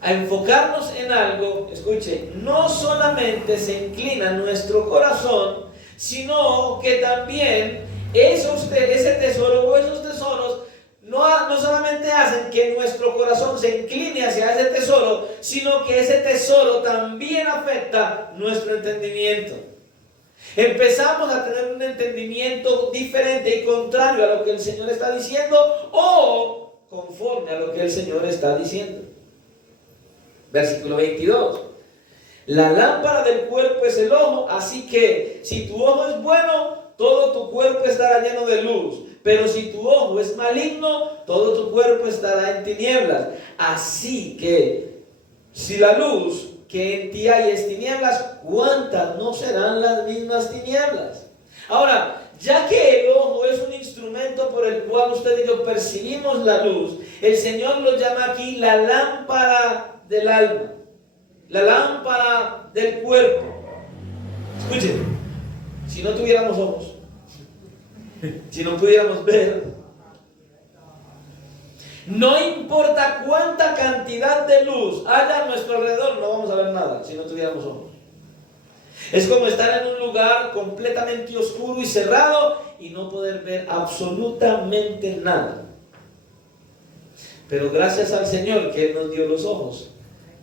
a enfocarnos en algo, escuchen, no solamente se inclina nuestro corazón, sino que también ese tesoro o esos tesoros no solamente hacen que nuestro corazón se incline hacia ese tesoro, sino que ese tesoro también afecta nuestro entendimiento. Empezamos a tener un entendimiento diferente y contrario a lo que el Señor está diciendo o conforme a lo que el Señor está diciendo. Versículo 22. La lámpara del cuerpo es el ojo, así que si tu ojo es bueno, todo tu cuerpo estará lleno de luz. Pero si tu ojo es maligno, todo tu cuerpo estará en tinieblas. Así que si la luz que en ti hay es tinieblas, ¿cuántas no serán las mismas tinieblas? Ahora, ya que el ojo es un instrumento por el cual usted y yo percibimos la luz, el Señor lo llama aquí la lámpara del alma, la lámpara del cuerpo. Escuchen, si no tuviéramos ojos, si no pudiéramos ver, no importa cuánta cantidad de luz haya a nuestro alrededor, no vamos a ver nada si no tuviéramos ojos. Es como estar en un lugar completamente oscuro y cerrado y no poder ver absolutamente nada. Pero gracias al Señor que Él nos dio los ojos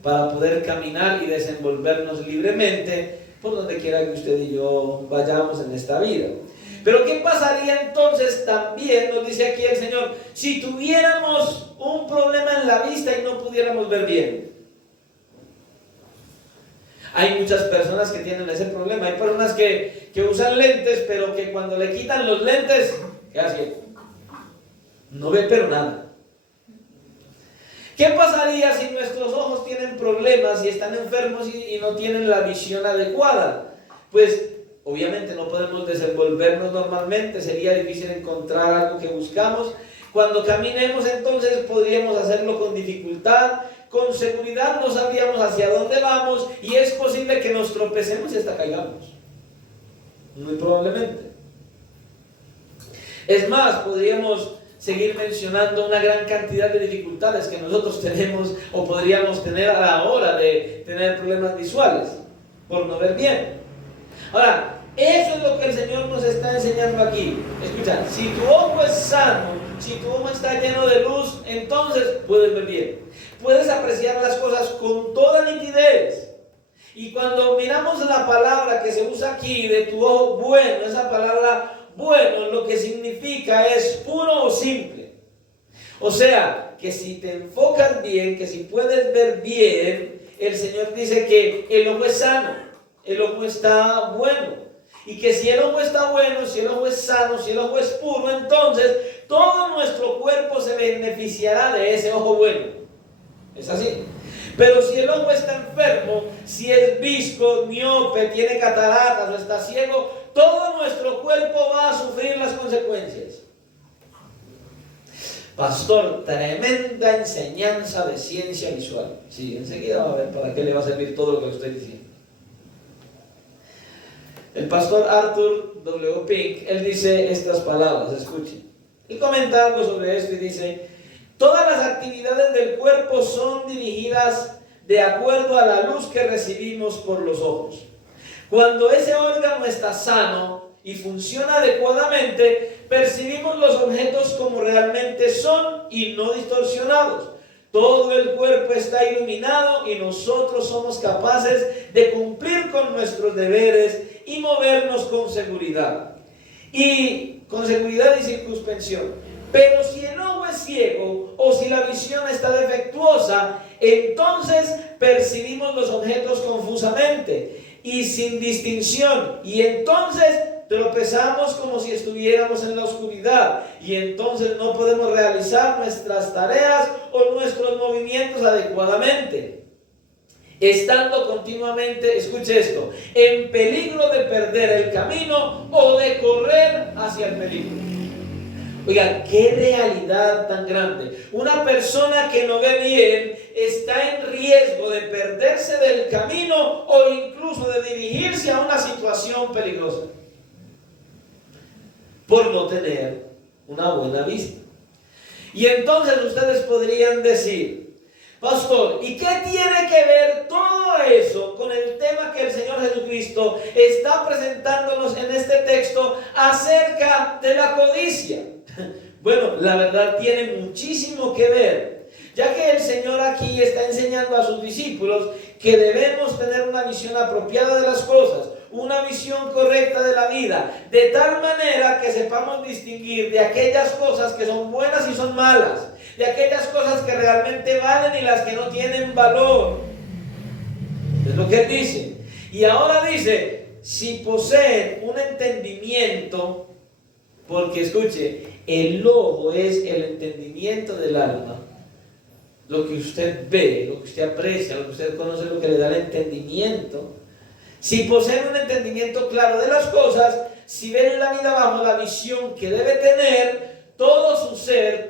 para poder caminar y desenvolvernos libremente por donde quiera que usted y yo vayamos en esta vida. Pero ¿qué pasaría entonces también, nos dice aquí el Señor, si tuviéramos un problema en la vista y no pudiéramos ver bien? Hay muchas personas que tienen ese problema. Hay personas que usan lentes, pero que cuando le quitan los lentes, ¿qué hace? No ve pero nada. ¿Qué pasaría si nuestros ojos tienen problemas y están enfermos y no tienen la visión adecuada? Pues obviamente no podemos desenvolvernos normalmente, sería difícil encontrar algo que buscamos. Cuando caminemos entonces podríamos hacerlo con dificultad, con seguridad no sabríamos hacia dónde vamos y es posible que nos tropecemos y hasta caigamos. Muy probablemente. Es más, podríamos seguir mencionando una gran cantidad de dificultades que nosotros tenemos o podríamos tener a la hora de tener problemas visuales por no ver bien. Ahora, eso es lo que el Señor nos está enseñando aquí. Escucha, si tu ojo es sano, si tu ojo está lleno de luz, entonces puedes ver bien. Puedes apreciar las cosas con toda nitidez. Y cuando miramos la palabra que se usa aquí de tu ojo bueno, esa palabra bueno lo que significa es puro o simple. O sea, que si te enfocas bien, que si puedes ver bien, el Señor dice que el ojo es sano, el ojo está bueno. Y que si el ojo está bueno, si el ojo es sano, si el ojo es puro, entonces todo nuestro cuerpo se beneficiará de ese ojo bueno. Es así. Pero si el ojo está enfermo, si es visco, miope, tiene cataratas o está ciego, todo nuestro cuerpo va a sufrir las consecuencias. Pastor, tremenda enseñanza de ciencia visual. Sí, enseguida va a ver para qué le va a servir todo lo que le estoy diciendo. El pastor Arthur W. Pink, él dice estas palabras, escuchen. Él comenta algo sobre esto y dice: todas las actividades del cuerpo son dirigidas de acuerdo a la luz que recibimos por los ojos. Cuando ese órgano está sano y funciona adecuadamente, percibimos los objetos como realmente son y no distorsionados. Todo el cuerpo está iluminado y nosotros somos capaces de cumplir con nuestros deberes y movernos con seguridad. Y circunspección. Pero si el ojo es ciego o si la visión está defectuosa, entonces percibimos los objetos confusamente y sin distinción. Y entonces tropezamos como si estuviéramos en la oscuridad. Y entonces no podemos realizar nuestras tareas o nuestros movimientos adecuadamente. Estando continuamente, escuche esto, en peligro de perder el camino o de correr hacia el peligro. Oigan, qué realidad tan grande. Una persona que no ve bien está en riesgo de perderse del camino o incluso de dirigirse a una situación peligrosa por no tener una buena vista. Y entonces ustedes podrían decir: pastor, ¿y qué tiene que ver todo eso con el tema que el Señor Jesucristo está presentándonos en este texto acerca de la codicia? Bueno, la verdad tiene muchísimo que ver, ya que el Señor aquí está enseñando a sus discípulos que debemos tener una visión apropiada de las cosas, una visión correcta de la vida, de tal manera que sepamos distinguir de aquellas cosas que son buenas y son malas, de aquellas cosas que realmente valen y las que no tienen valor. Es lo que él dice. Y ahora dice: si poseen un entendimiento, porque escuche, el ojo es el entendimiento del alma. Lo que usted ve, lo que usted aprecia, lo que usted conoce, lo que le da el entendimiento. Si poseen un entendimiento claro de las cosas, si ven la vida bajo la visión que debe tener, todo su ser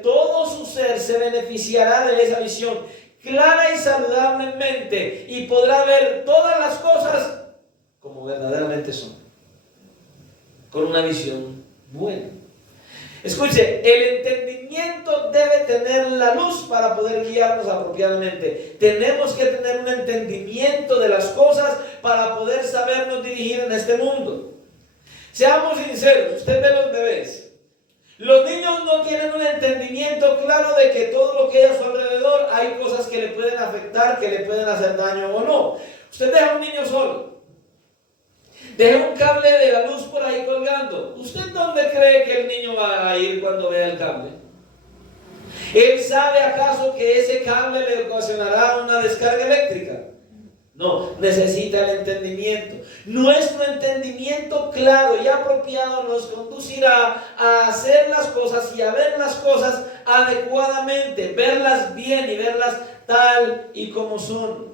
se beneficiará de esa visión clara y saludablemente y podrá ver todas las cosas como verdaderamente son, con una visión buena. Escuche, el entendimiento debe tener la luz para poder guiarnos apropiadamente. Tenemos que tener un entendimiento de las cosas para poder sabernos dirigir en este mundo. Seamos sinceros, usted ve los bebés. Los niños no tienen un entendimiento claro de que todo lo que hay a su alrededor hay cosas que le pueden afectar, que le pueden hacer daño o no. Usted deja a un niño solo, deja un cable de la luz por ahí colgando. ¿Usted dónde cree que el niño va a ir cuando vea el cable? ¿Él sabe acaso que ese cable le ocasionará una descarga eléctrica? No, necesita el entendimiento. Nuestro entendimiento claro y apropiado nos conducirá a hacer las cosas y a ver las cosas adecuadamente, verlas bien y verlas tal y como son.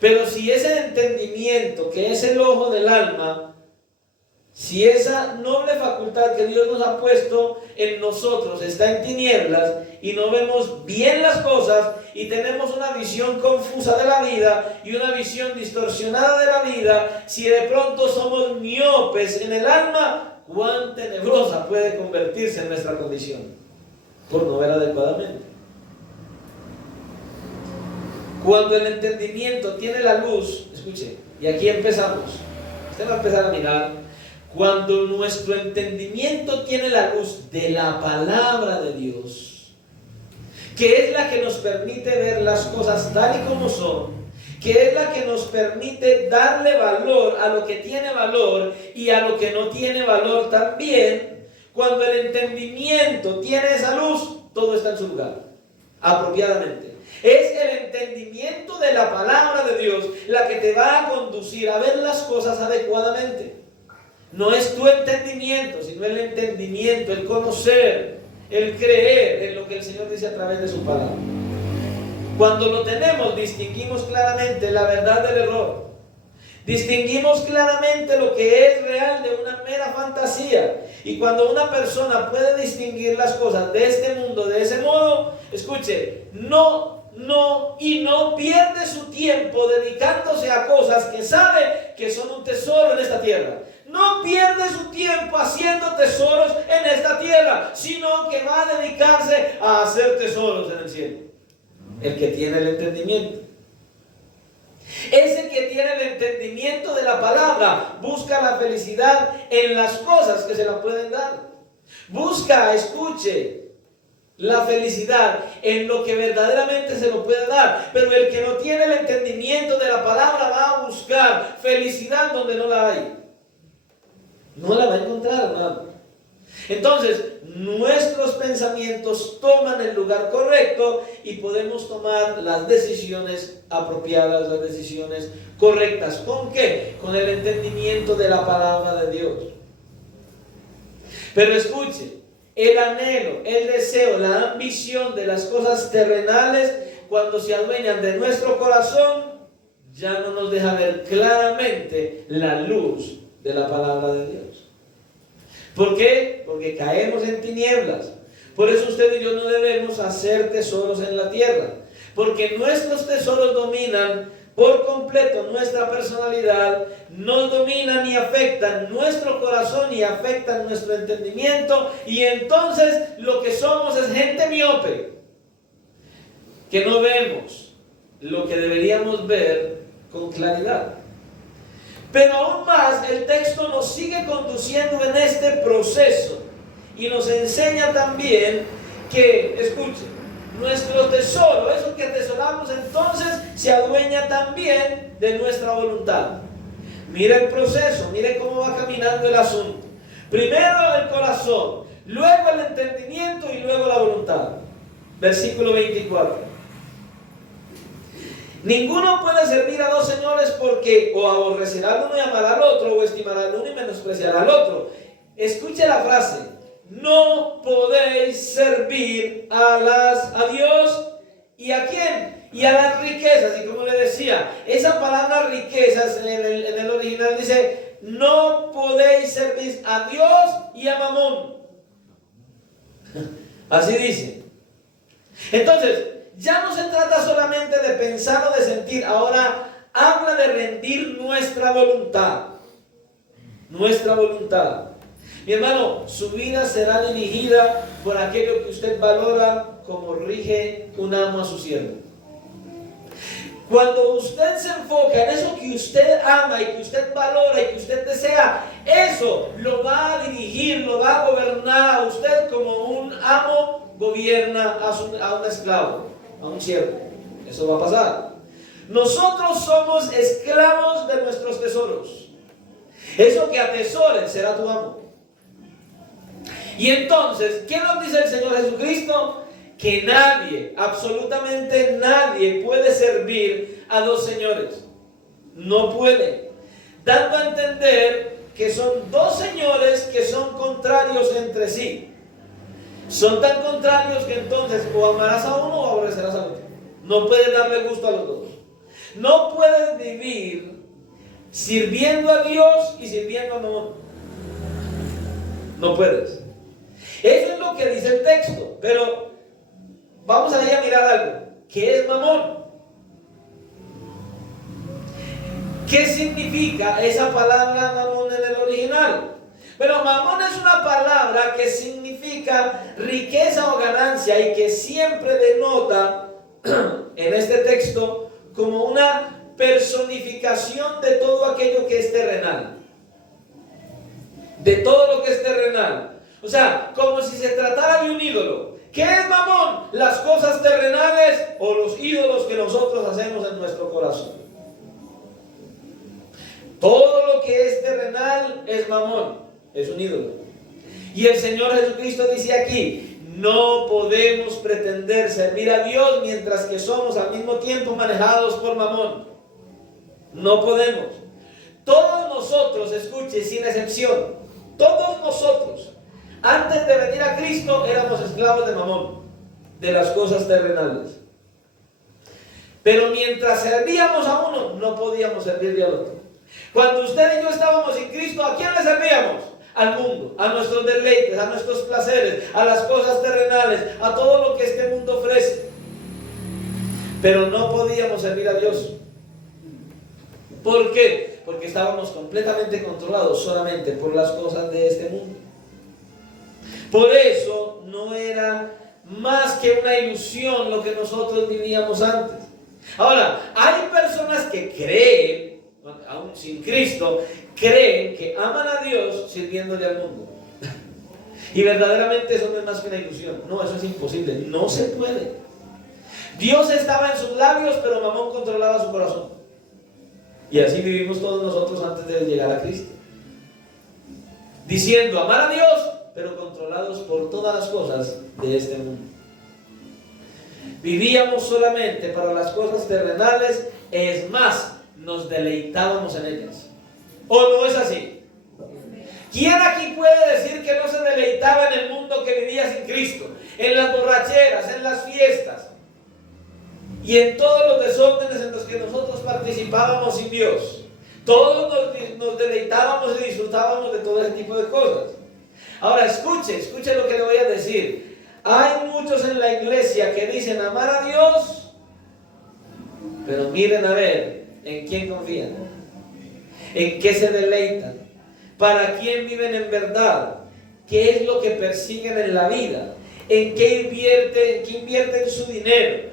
Pero si ese entendimiento, que es el ojo del alma, si esa noble facultad que Dios nos ha puesto en nosotros está en tinieblas y no vemos bien las cosas y tenemos una visión confusa de la vida y una visión distorsionada de la vida, si de pronto somos miopes en el alma, cuán tenebrosa puede convertirse en nuestra condición por no ver adecuadamente. Cuando el entendimiento tiene la luz, escuche, y aquí empezamos, usted va a empezar a mirar. Cuando nuestro entendimiento tiene la luz de la palabra de Dios, que es la que nos permite ver las cosas tal y como son, que es la que nos permite darle valor a lo que tiene valor y a lo que no tiene valor también, cuando el entendimiento tiene esa luz, todo está en su lugar, apropiadamente. Es el entendimiento de la palabra de Dios la que te va a conducir a ver las cosas adecuadamente. No es tu entendimiento, sino el entendimiento, el conocer, el creer en lo que el Señor dice a través de su palabra. Cuando lo tenemos, distinguimos claramente la verdad del error. Distinguimos claramente lo que es real de una mera fantasía. Y cuando una persona puede distinguir las cosas de este mundo de ese modo, escuche, no pierde su tiempo dedicándose a cosas que sabe que son un tesoro en esta tierra. No pierde su tiempo haciendo tesoros en esta tierra, sino que va a dedicarse a hacer tesoros en el cielo. El que tiene el entendimiento. Ese que tiene el entendimiento de la palabra busca la felicidad en las cosas que se la pueden dar. Busca, escuche, la felicidad en lo que verdaderamente se lo puede dar. Pero el que no tiene el entendimiento de la palabra va a buscar felicidad donde no la hay. No la va a encontrar, hermano. Entonces, nuestros pensamientos toman el lugar correcto y podemos tomar las decisiones apropiadas, las decisiones correctas. ¿Con qué? Con el entendimiento de la palabra de Dios. Pero escuche, el anhelo, el deseo, la ambición de las cosas terrenales, cuando se adueñan de nuestro corazón, ya no nos deja ver claramente la luz de la palabra de Dios. ¿Por qué? Porque caemos en tinieblas. Por eso usted y yo no debemos hacer tesoros en la tierra, porque nuestros tesoros dominan por completo nuestra personalidad, nos dominan y afectan nuestro corazón y afectan nuestro entendimiento, y entonces lo que somos es gente miope, que no vemos lo que deberíamos ver con claridad. Pero aún más, el texto nos sigue conduciendo en este proceso y nos enseña también que, escuchen, nuestro tesoro, eso que atesoramos entonces, se adueña también de nuestra voluntad. Mira el proceso, mire cómo va caminando el asunto. Primero el corazón, luego el entendimiento y luego la voluntad. Versículo 24. Ninguno puede servir a dos señores, porque o aborrecerá al uno y amará al otro, o estimará al uno y menospreciará al otro. Escuche la frase: no podéis servir a Dios y ¿a quién? Y a las riquezas. Y como le decía, esa palabra riquezas en el original dice: no podéis servir a Dios y a Mamón. Así dice. Entonces, ya no se trata solamente de pensar o de sentir, ahora habla de rendir nuestra voluntad. Nuestra voluntad. Mi hermano, su vida será dirigida por aquello que usted valora como rige un amo a su siervo. Cuando usted se enfoca en eso que usted ama y que usted valora y que usted desea, eso lo va a dirigir, lo va a gobernar a usted como un amo gobierna a un esclavo, a un siervo. Eso va a pasar. Nosotros somos esclavos de nuestros tesoros. Eso que atesores será tu amo. Y entonces, ¿qué nos dice el Señor Jesucristo? Que nadie, absolutamente nadie puede servir a dos señores. No puede. Dando a entender que son dos señores que son contrarios entre sí. Son tan contrarios que entonces o amarás a uno o aborrecerás al otro. No puedes darle gusto a los dos. No puedes vivir sirviendo a Dios y sirviendo a Mamón. No puedes. Eso es lo que dice el texto. Pero vamos a ir a mirar algo. ¿Qué es Mamón? ¿Qué significa esa palabra Mamón en el original? Pero Mamón es una palabra que significa riqueza o ganancia y que siempre denota en este texto como una personificación de todo aquello que es terrenal. De todo lo que es terrenal. O sea, como si se tratara de un ídolo. ¿Qué es Mamón? Las cosas terrenales o los ídolos que nosotros hacemos en nuestro corazón. Todo lo que es terrenal es Mamón, es un ídolo. Y el Señor Jesucristo dice aquí, no podemos pretender servir a Dios mientras que somos al mismo tiempo manejados por Mamón. No podemos. Todos nosotros, escuche, sin excepción, todos nosotros, antes de venir a Cristo, éramos esclavos de Mamón, de las cosas terrenales. Pero mientras servíamos a uno, no podíamos servirle al otro. Cuando usted y yo estábamos en Cristo, ¿a quién le servíamos? Al mundo, a nuestros deleites, a nuestros placeres, a las cosas terrenales, a todo lo que este mundo ofrece. Pero no podíamos servir a Dios. ¿Por qué? Porque estábamos completamente controlados solamente por las cosas de este mundo. Por eso no era más que una ilusión lo que nosotros vivíamos antes. Ahora, hay personas que creen, aún sin Cristo, creen que aman a Dios sirviéndole al mundo. Y verdaderamente eso no es más que una ilusión. No, eso es imposible, no se puede. Dios estaba en sus labios, pero Mamón controlaba su corazón. Y así vivimos todos nosotros antes de llegar a Cristo. Diciendo amar a Dios, pero controlados por todas las cosas de este mundo. Vivíamos solamente para las cosas terrenales, es más, nos deleitábamos en ellas. ¿O no es así? ¿Quién aquí puede decir que no se deleitaba en el mundo que vivía sin Cristo? En las borracheras, en las fiestas y en todos los desórdenes en los que nosotros participábamos sin Dios. Todos nos deleitábamos y disfrutábamos de todo ese tipo de cosas. Ahora escuche lo que le voy a decir. Hay muchos en la iglesia que dicen amar a Dios, pero miren a ver en quién confían, en qué se deleitan, para quién viven en verdad, qué es lo que persiguen en la vida, en qué invierten su dinero,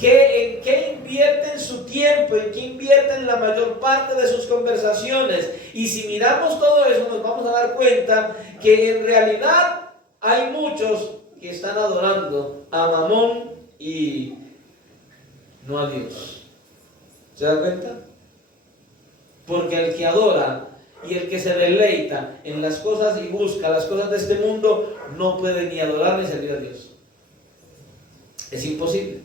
en qué invierten su tiempo, en qué invierten la mayor parte de sus conversaciones. Y si miramos todo eso, nos vamos a dar cuenta que en realidad hay muchos que están adorando a Mamón y no a Dios. ¿Se da cuenta? Porque el que adora y el que se deleita en las cosas y busca las cosas de este mundo no puede ni adorar ni servir a Dios. Es imposible.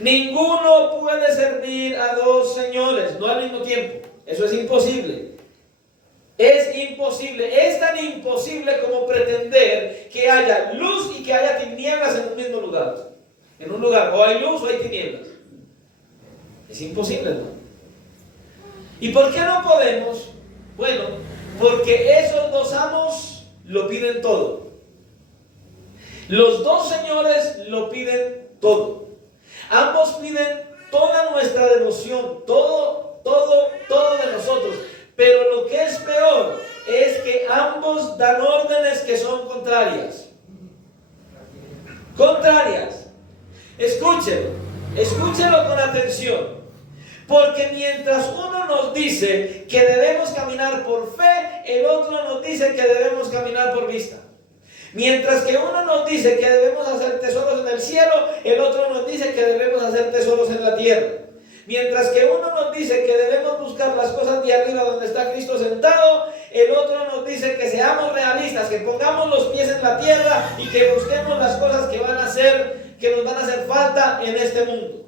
Ninguno puede servir a dos señores, no al mismo tiempo. Eso es imposible. Es imposible. Es tan imposible como pretender que haya luz y que haya tinieblas en un mismo lugar. En un lugar o hay luz o hay tinieblas. Es imposible, ¿no? ¿Y por qué no podemos? Bueno, porque esos dos amos lo piden todo. Los dos señores lo piden todo. Ambos piden toda nuestra devoción, todo de nosotros. Pero lo que es peor es que ambos ambos dan órdenes que son contrarias. Contrarias. Escúchelo con atención. Porque mientras uno nos dice que debemos caminar por fe, el otro nos dice que debemos caminar por vista. Mientras que uno nos dice que debemos hacer tesoros en el cielo, el otro nos dice que debemos hacer tesoros en la tierra. Mientras que uno nos dice que debemos buscar las cosas de arriba donde está Cristo sentado, el otro nos dice que seamos realistas, que pongamos los pies en la tierra y que busquemos las cosas que nos van a hacer falta en este mundo.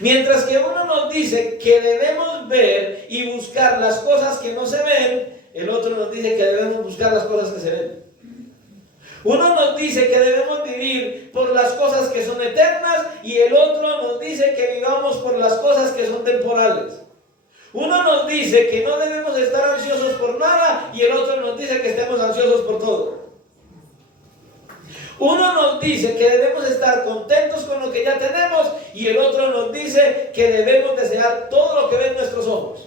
Mientras que uno nos dice que debemos ver y buscar las cosas que no se ven, el otro nos dice que debemos buscar las cosas que se ven. Uno nos dice que debemos vivir por las cosas que son eternas y el otro nos dice que vivamos por las cosas que son temporales. Uno nos dice que no debemos estar ansiosos por nada y el otro nos dice que estemos ansiosos por todo. Uno nos dice que debemos estar contentos con lo que ya tenemos y el otro nos dice que debemos desear todo lo que ven nuestros ojos.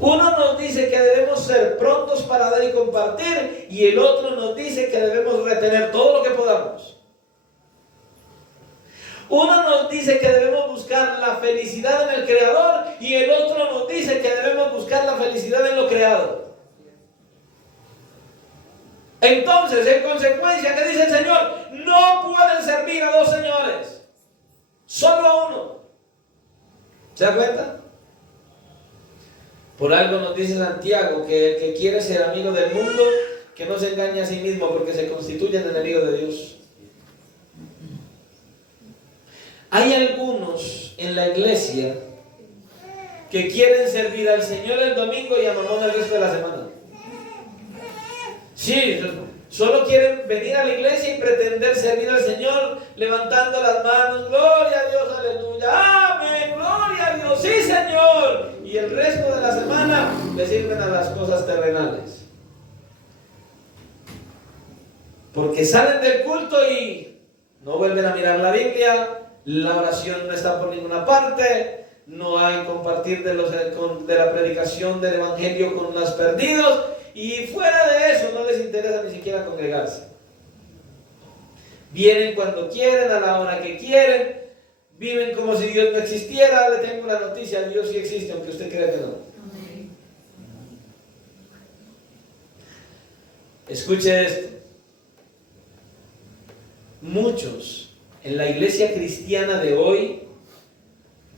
Uno nos dice que debemos ser prontos para dar y compartir y el otro nos dice que debemos retener todo lo que podamos. Uno nos dice que debemos buscar la felicidad en el Creador y el otro nos dice que debemos buscar la felicidad en lo creado. Entonces, en consecuencia, ¿qué dice el Señor? No pueden servir a dos señores, solo a uno. ¿Se da cuenta? Por algo nos dice Santiago que el que quiere ser amigo del mundo, que no se engañe a sí mismo porque se constituye en enemigo de Dios. Hay algunos en la iglesia que quieren servir al Señor el domingo y a Mamón el resto de la semana. Sí, solo quieren venir a la iglesia y pretender servir al Señor levantando las manos, gloria a Dios, aleluya, amén, gloria a Dios, sí Señor. Y el resto de la semana le sirven a las cosas terrenales. Porque salen del culto y no vuelven a mirar la Biblia, la oración no está por ninguna parte, no hay compartir de la predicación del evangelio con los perdidos. Y fuera de eso no les interesa ni siquiera congregarse. Vienen cuando quieren, a la hora que quieren, viven como si Dios no existiera. Le tengo una noticia, Dios sí existe, aunque usted crea que no. Escuche esto. Muchos en la iglesia cristiana de hoy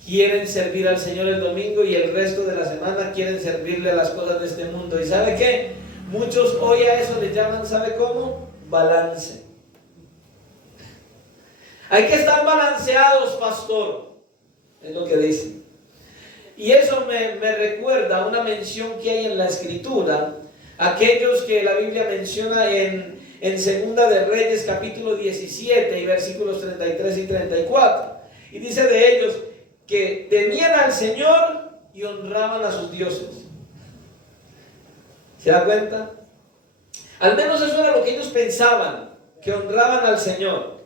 quieren servir al Señor el domingo y el resto de la semana quieren servirle a las cosas de este mundo. ¿Y sabe qué? Muchos hoy a eso le llaman, ¿sabe cómo? Balance. Hay que estar balanceados, pastor. Es lo que dice. Y eso me recuerda a una mención que hay en la Escritura. Aquellos que la Biblia menciona en Segunda de Reyes, capítulo 17 y versículos 33 y 34. Y dice de ellos que temían al Señor y honraban a sus dioses. ¿Se da cuenta? Al menos eso era lo que ellos pensaban, que honraban al Señor.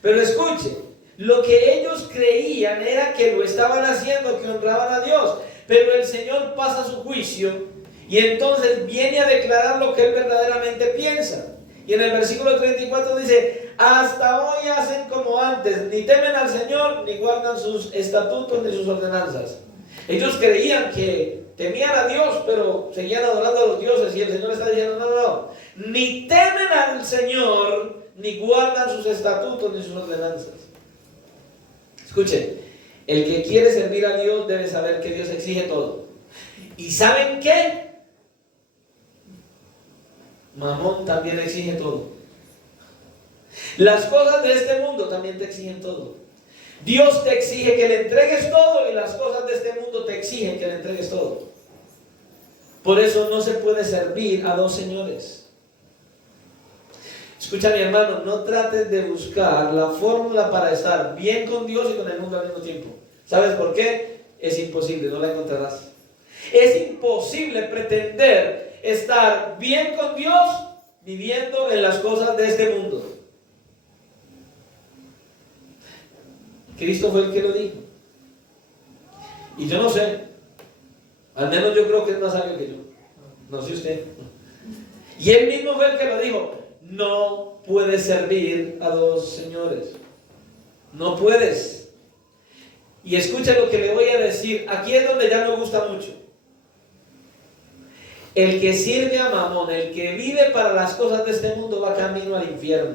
Pero escuche, lo que ellos creían era que lo estaban haciendo, que honraban a Dios. Pero el Señor pasa su juicio y entonces viene a declarar lo que él verdaderamente piensa. Y en el versículo 34 dice: hasta hoy hacen como antes, ni temen al Señor, ni guardan sus estatutos, ni sus ordenanzas. Ellos creían que temían a Dios, pero seguían adorando a los dioses. Y el Señor está diciendo: no, ni temen al Señor, ni guardan sus estatutos, ni sus ordenanzas. Escuchen, el que quiere servir a Dios debe saber que Dios exige todo. ¿Y saben qué? Mamón también exige todo. Las cosas de este mundo también te exigen todo. Dios te exige que le entregues todo y las cosas de este mundo te exigen que le entregues todo. Por eso no se puede servir a dos señores. Escucha, mi hermano, no trates de buscar la fórmula para estar bien con Dios y con el mundo al mismo tiempo. ¿Sabes por qué? Es imposible, no la encontrarás. Es imposible pretender estar bien con Dios viviendo en las cosas de este mundo. Cristo fue el que lo dijo. Y yo no sé, Al menos yo creo que es más sabio que yo. No sé usted. Y él mismo fue el que lo dijo. No puedes servir a dos señores. No puedes. Y escucha lo que le voy a decir. Aquí es donde ya me gusta mucho. El que sirve a Mamón, el que vive para las cosas de este mundo, va camino al infierno.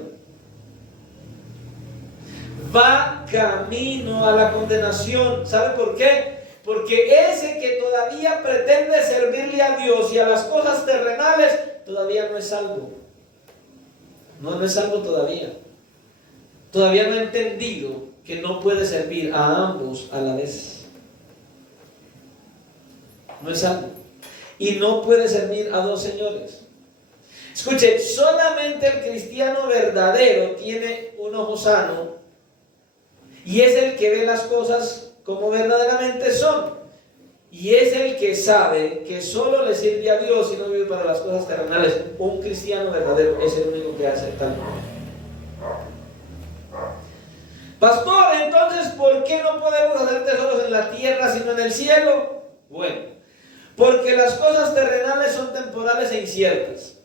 Va camino a la condenación. ¿Sabe por qué? Porque ese que todavía pretende servirle a Dios y a las cosas terrenales, todavía no es salvo. No es salvo todavía. Todavía no ha entendido que no puede servir a ambos a la vez. No es salvo. Y no puede servir a dos señores. Escuche, solamente el cristiano verdadero tiene un ojo sano y es el que ve las cosas como verdaderamente son. Y es el que sabe que solo le sirve a Dios y no vive para las cosas terrenales. Un cristiano verdadero es el único que hace tal. Pastor, entonces, ¿por qué no podemos hacer tesoros en la tierra sino en el cielo? Bueno, porque las cosas terrenales son temporales e inciertas.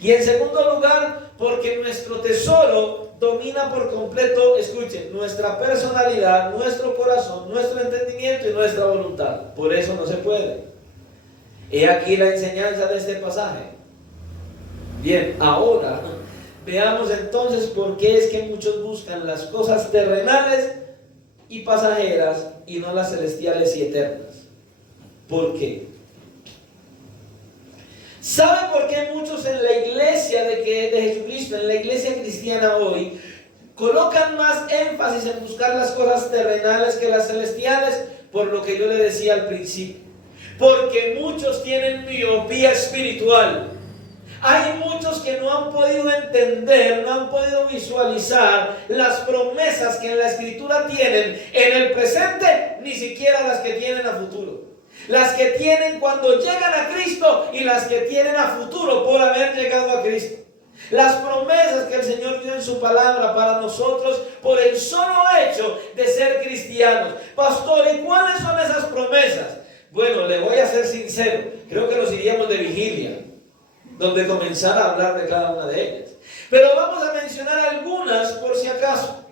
Y en segundo lugar, porque nuestro tesoro domina por completo, escuchen, nuestra personalidad, nuestro corazón, nuestro entendimiento y nuestra voluntad. Por eso no se puede. He aquí la enseñanza de este pasaje. Bien, ahora veamos entonces por qué es que muchos buscan las cosas terrenales y pasajeras y no las celestiales y eternas. ¿Por qué? ¿Sabe por qué muchos en la iglesia de Jesucristo, en la iglesia cristiana hoy, colocan más énfasis en buscar las cosas terrenales que las celestiales? Por lo que yo le decía al principio. Porque muchos tienen miopía espiritual. Hay muchos que no han podido entender, no han podido visualizar las promesas que en la Escritura tienen en el presente, ni siquiera las que tienen a futuro. Las que tienen cuando llegan a Cristo y las que tienen a futuro por haber llegado a Cristo. Las promesas que el Señor dio en su palabra para nosotros por el solo hecho de ser cristianos. Pastor, ¿y cuáles son esas promesas? Bueno, le voy a ser sincero. Creo que nos iríamos de vigilia, donde comenzar a hablar de cada una de ellas. Pero vamos a mencionar algunas por si acaso,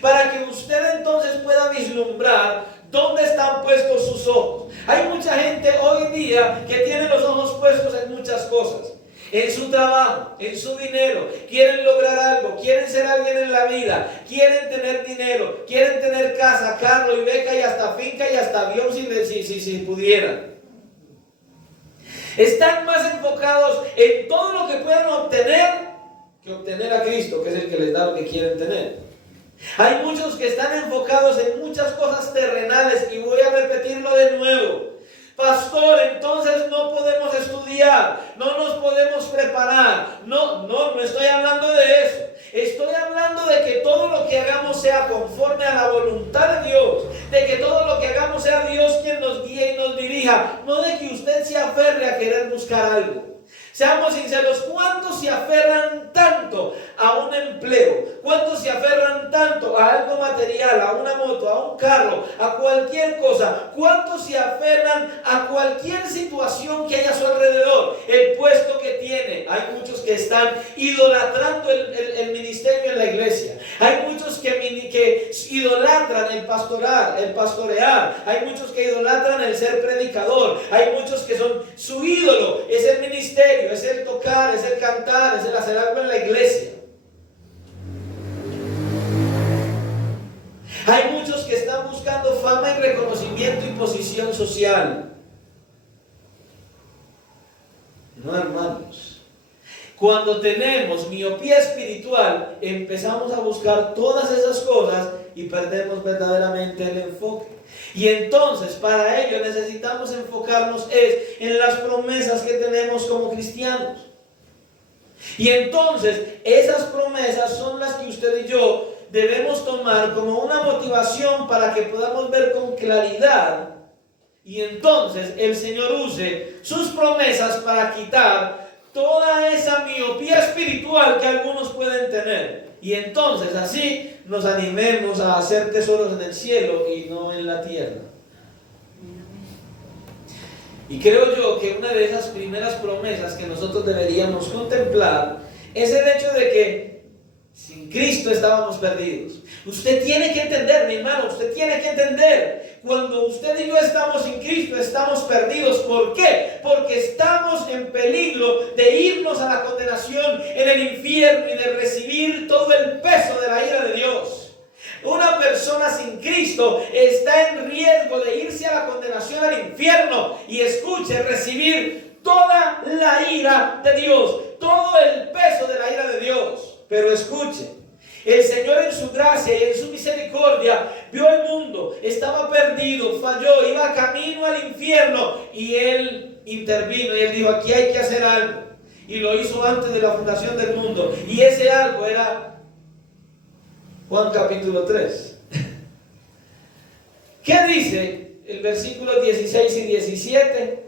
para que usted entonces pueda vislumbrar dónde están puestos sus ojos. Hay mucha gente hoy día que tiene los ojos puestos en muchas cosas. En su trabajo, en su dinero, quieren lograr algo, quieren ser alguien en la vida, quieren tener dinero, quieren tener casa, carro y beca y hasta finca y hasta avión si pudieran. Están más enfocados en todo lo que puedan obtener que obtener a Cristo, que es el que les da lo que quieren tener. Hay muchos que están enfocados en muchas cosas terrenales y voy a repetirlo de nuevo. Pastor, entonces no podemos estudiar, no nos podemos preparar. No estoy hablando de eso. Estoy hablando de que todo lo que hagamos sea conforme a la voluntad de Dios, de que todo lo que hagamos sea Dios quien nos guíe y nos dirija, no de que usted se aferre a querer buscar algo. Seamos sinceros, ¿cuántos se aferran tanto a un empleo? ¿Cuántos se aferran tanto a algo material, a una moto, a un carro, a cualquier cosa? ¿Cuántos se aferran a cualquier situación que haya a su alrededor? El puesto que tiene. Hay muchos que están idolatrando el ministerio en la iglesia. Hay muchos que idolatran el pastorear. Hay muchos que idolatran el ser predicador. Hay muchos que su ídolo es el ministerio, es el tocar, es el cantar, es el hacer algo en la iglesia. Hay muchos que están buscando fama y reconocimiento y posición social. No, hermanos. Cuando tenemos miopía espiritual, empezamos a buscar todas esas cosas y perdemos verdaderamente el enfoque. Y entonces, para ello necesitamos enfocarnos en las promesas que tenemos como cristianos. Y entonces, esas promesas son las que usted y yo debemos tomar como una motivación para que podamos ver con claridad. Y entonces el Señor use sus promesas para quitar toda esa miopía espiritual que algunos pueden tener. Y entonces así nos animemos a hacer tesoros en el cielo y no en la tierra. Y creo yo que una de esas primeras promesas que nosotros deberíamos contemplar es el hecho de que sin Cristo estábamos perdidos. Usted tiene que entender, mi hermano, usted tiene que entender, cuando usted y yo estamos sin Cristo, estamos perdidos. ¿Por qué? Porque estamos en peligro de irnos a la condenación en el infierno y de recibir todo el peso de la ira de Dios. Una persona sin Cristo está en riesgo de irse a la condenación al infierno y, escuche, recibir toda la ira de Dios, todo el peso de la ira de Dios. Pero escuche, el Señor en su gracia y en su misericordia vio el mundo, estaba perdido, falló, iba camino al infierno, y Él intervino y Él dijo: aquí hay que hacer algo. Y lo hizo antes de la fundación del mundo, y ese algo era Juan capítulo 3. ¿Qué dice el versículo 16 y 17?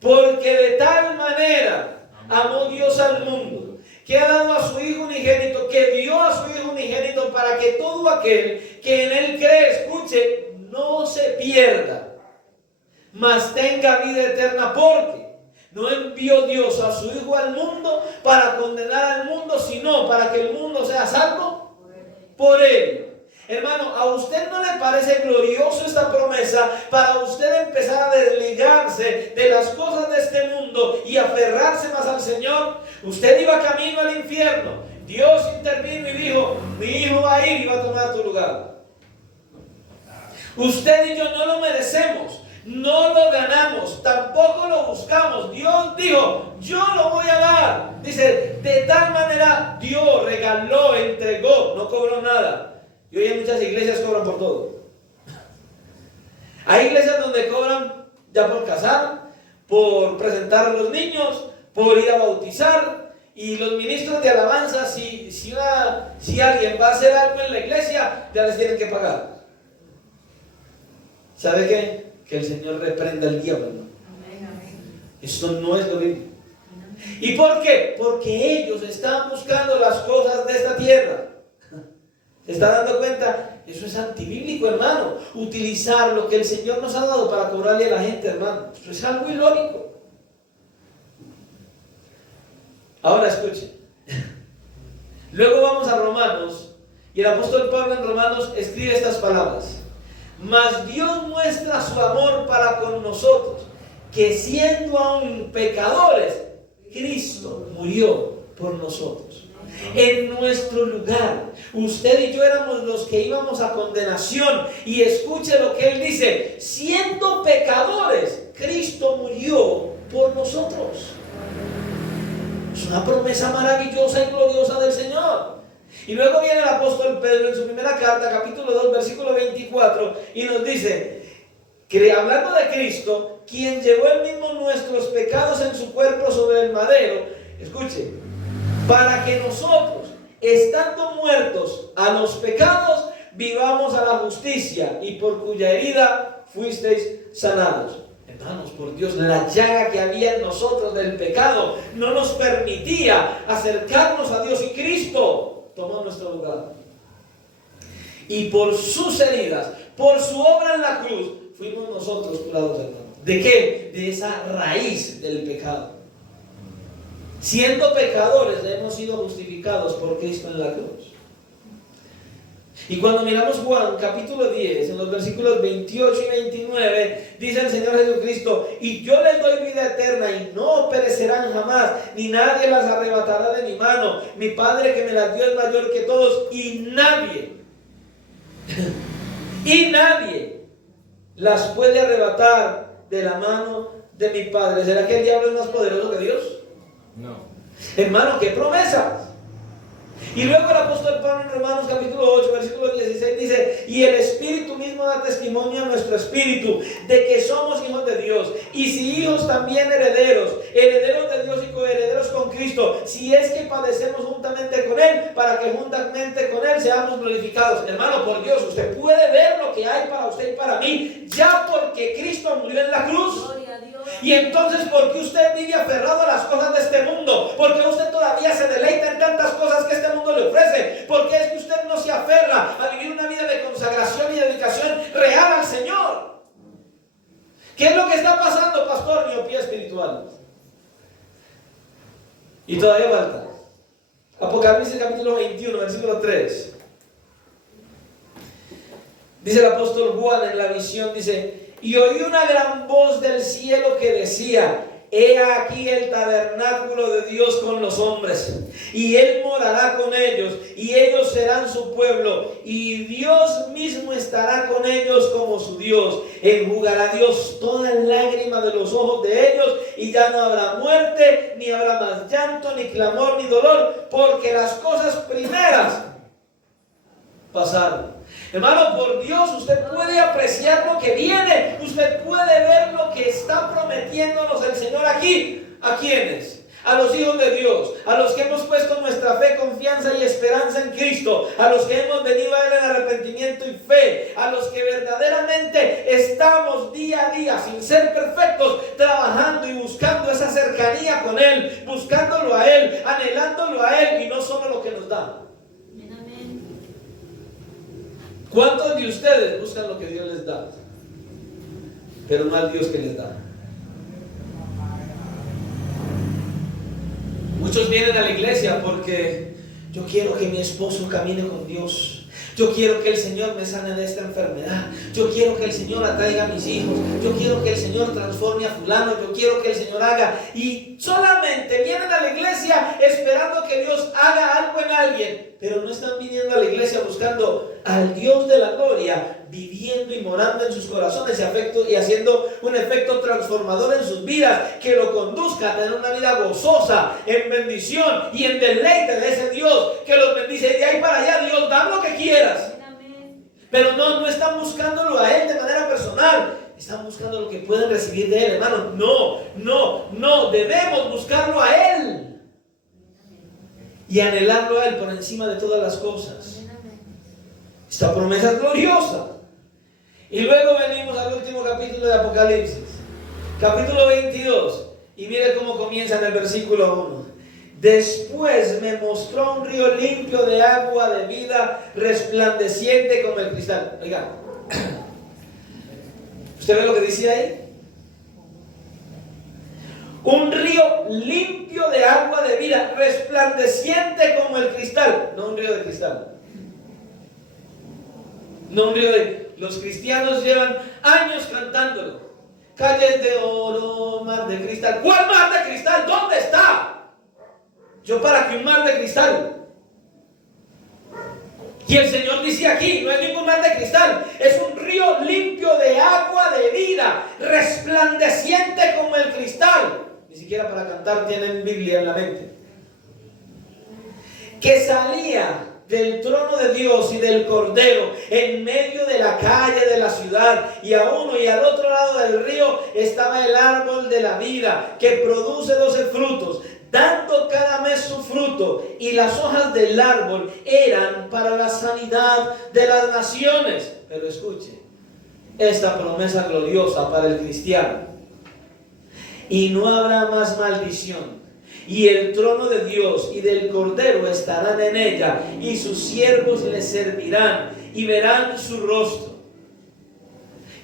Porque de tal manera amó Dios al mundo, que ha dado a su Hijo unigénito, que dio a su Hijo unigénito, para que todo aquel que en Él cree, escuche, no se pierda, mas tenga vida eterna. Porque no envió Dios a su Hijo al mundo para condenar al mundo, sino para que el mundo sea salvo por Él. Hermano, ¿a usted no le parece glorioso esta promesa para usted empezar a desligarse de las cosas de este mundo y aferrarse más al Señor? Usted iba camino al infierno, Dios intervino y dijo: mi hijo va a ir y va a tomar tu lugar. Usted y yo no lo merecemos, no lo ganamos, tampoco lo buscamos. Dios dijo: yo lo voy a dar. Dice, de tal manera dio, regaló, entregó, no cobró nada. Y hoy en muchas iglesias cobran por todo. Hay iglesias donde cobran ya por casar, por presentar a los niños, por ir a bautizar. Y los ministros de alabanza, si alguien va a hacer algo en la iglesia, ya les tienen que pagar. ¿Sabe qué? Que el Señor reprenda al diablo. Esto no es lo bíblico. ¿Y por qué? Porque ellos están buscando las cosas de esta tierra. ¿Se está dando cuenta? Eso es antibíblico, hermano. Utilizar lo que el Señor nos ha dado para cobrarle a la gente, hermano. Eso es algo ilógico. Ahora escuchen. Luego vamos a Romanos, y el apóstol Pablo en Romanos escribe estas palabras: mas Dios muestra su amor para con nosotros, que siendo aún pecadores, Cristo murió por nosotros. En nuestro lugar, usted y yo éramos los que íbamos a condenación. Y escuche lo que él dice: siendo pecadores, Cristo murió por nosotros. Es una promesa maravillosa y gloriosa del Señor. Y luego viene el apóstol Pedro en su primera carta, capítulo 2, versículo 24, y nos dice que, hablando de Cristo, quien llevó él mismo nuestros pecados en su cuerpo sobre el madero, escuche, para que nosotros, estando muertos a los pecados, vivamos a la justicia, y por cuya herida fuisteis sanados. Hermanos, por Dios, la llaga que había en nosotros del pecado no nos permitía acercarnos a Dios, y Cristo tomó nuestro lugar. Y por sus heridas, por su obra en la cruz, fuimos nosotros curados, hermano. ¿De qué? De esa raíz del pecado. Siendo pecadores, hemos sido justificados por Cristo en la cruz. Y cuando miramos Juan capítulo 10, en los versículos 28 y 29, dice el Señor Jesucristo: y yo les doy vida eterna, y no perecerán jamás, ni nadie las arrebatará de mi mano. Mi Padre que me las dio es mayor que todos, y nadie las puede arrebatar de la mano de mi Padre. ¿Será que el diablo es más poderoso que Dios? No. Hermano, qué promesa. Y luego el apóstol Pablo en Romanos capítulo 8, versículo 16 dice: y el Espíritu mismo da testimonio a nuestro espíritu de que somos hijos de Dios, y si hijos, también herederos, herederos de Dios y coherederos con Cristo, si es que padecemos juntamente con Él, para que juntamente con Él seamos glorificados. Hermano, por Dios, usted puede ver lo que hay para usted y para mí, ya porque Cristo murió en la cruz. Y entonces, ¿por qué usted vive aferrado a las cosas de este mundo? ¿Por qué usted todavía se deleita en tantas cosas que este mundo le ofrece? ¿Por qué es que usted no se aferra a vivir una vida de consagración y dedicación real al Señor? ¿Qué es lo que está pasando, pastor? Miopía espiritual. Y todavía falta. Apocalipsis capítulo 21, versículo 3. Dice el apóstol Juan en la visión, dice: y oí una gran voz del cielo que decía: he aquí el tabernáculo de Dios con los hombres, y Él morará con ellos, y ellos serán su pueblo, y Dios mismo estará con ellos como su Dios. Enjugará Dios toda lágrima de los ojos de ellos, y ya no habrá muerte, ni habrá más llanto, ni clamor, ni dolor, porque las cosas primeras pasaron. Hermano, por Dios, usted puede apreciar lo que viene. Usted puede ver lo que está prometiéndonos el Señor aquí. ¿A quiénes? A los hijos de Dios, a los que hemos puesto nuestra fe, confianza y esperanza en Cristo, a los que hemos venido a Él en arrepentimiento y fe, a los que verdaderamente estamos día a día, sin ser perfectos, trabajando y buscando esa cercanía con Él, buscándolo a Él, anhelándolo a Él, y no solo lo que nos da. ¿Cuántos de ustedes buscan lo que Dios les da, pero no al Dios que les da? Muchos vienen a la iglesia porque yo quiero que mi esposo camine con Dios. Yo quiero que el Señor me sane de esta enfermedad. Yo quiero que el Señor atraiga a mis hijos. Yo quiero que el Señor transforme a fulano. Yo quiero que el Señor haga. Y solamente vienen a la iglesia esperando que Dios haga algo en alguien. Pero no están viniendo a la iglesia buscando al Dios de la gloria, viviendo y morando en sus corazones y haciendo un efecto transformador en sus vidas, que lo conduzca a tener una vida gozosa, en bendición y en deleite de ese Dios que los bendice. Y de ahí para allá, Dios, da lo que quieras. Pero no están buscándolo a Él de manera personal. Están buscando lo que pueden recibir de Él, hermano. No, debemos buscarlo a Él y anhelarlo a Él por encima de todas las cosas. Esta promesa es gloriosa. Y luego venimos al último capítulo de Apocalipsis, capítulo 22, y mire cómo comienza en el versículo 1. Después me mostró un río limpio de agua de vida, resplandeciente como el cristal. Oiga, ¿usted ve lo que dice ahí? Un río limpio de agua de vida, resplandeciente como el cristal. No un río de cristal. No un río de... Los cristianos llevan años cantándolo. Calles de oro, mar de cristal. ¿Cuál mar de cristal? ¿Dónde está? Yo para que un mar de cristal. Y el Señor dice aquí, no es ningún mar de cristal, es un río limpio de agua de vida, resplandeciente como el cristal. Ni siquiera para cantar tienen Biblia en la mente. Que salía del trono de Dios y del Cordero en medio de la calle de la ciudad, y a uno y al otro lado del río estaba el árbol de la vida, que produce 12 frutos, dando cada mes su fruto, y las hojas del árbol eran para la sanidad de las naciones. Pero escuche esta promesa gloriosa para el cristiano: y no habrá más maldición, y el trono de Dios y del Cordero estarán en ella, y sus siervos le servirán, y verán su rostro.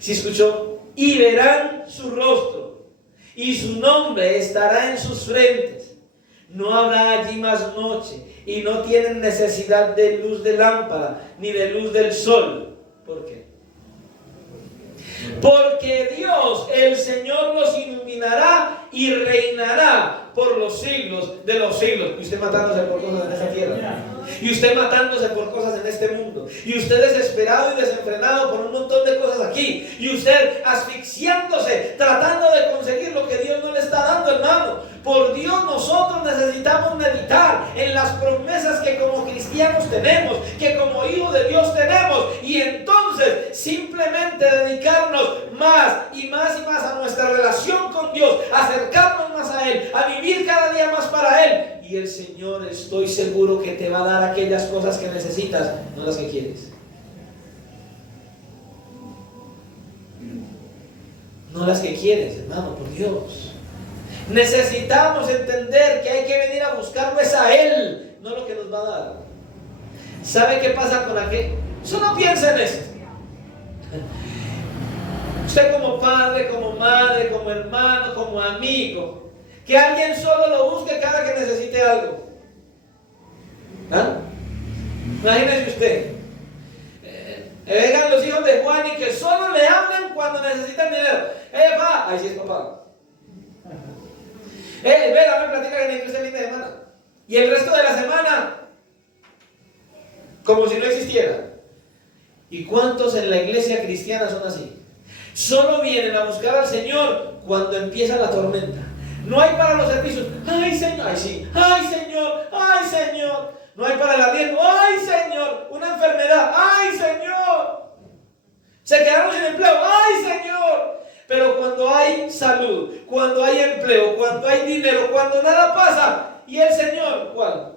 ¿Sí escuchó? Y verán su rostro, y su nombre estará en sus frentes. No habrá allí más noche, y no tienen necesidad de luz de lámpara, ni de luz del sol. ¿Por qué? Porque Dios, el Señor, los iluminará y reinará por los siglos de los siglos. Y usted matándose por cosas en esta tierra, y usted matándose por cosas en este mundo, y usted desesperado y desenfrenado por un montón de cosas aquí, y usted asfixiándose tratando de conseguir lo que Dios no le está dando, hermano. Por Dios, nosotros necesitamos meditar en las promesas que como cristianos tenemos, que como hijos de Dios tenemos, y entonces simplemente dedicarnos más y más y más a nuestra relación con Dios, acercarnos más a Él, a vivir cada día más para Él. Y el Señor, estoy seguro que te va a dar aquellas cosas que necesitas, no las que quieres. No las que quieres, hermano, por Dios. Necesitamos entender que hay que venir a buscarlo es a Él, no lo que nos va a dar. ¿Sabe qué pasa con aquel? Solo piensa en esto. Usted como padre, como madre, como hermano, como amigo, que alguien solo lo busque cada que necesite algo. ¿Ah? Imagínese usted. Vengan los hijos de Juan y que solo le hablan cuando necesitan dinero. Pa, ahí sí es papá. Ve, dame platica que necesito este fin de semana. Y el resto de la semana, como si no existiera. ¿Y cuántos en la iglesia cristiana son así? Solo vienen a buscar al Señor cuando empieza la tormenta. No hay para los servicios. Ay, Señor. Ay, sí. Ay, Señor. Ay, Señor. No hay para el arriendo. ¡Ay, Señor! Una enfermedad. ¡Ay, Señor! Se quedaron sin empleo. ¡Ay, Señor! Pero cuando hay salud, cuando hay empleo, cuando hay dinero, cuando nada pasa, ¿y el Señor cuál?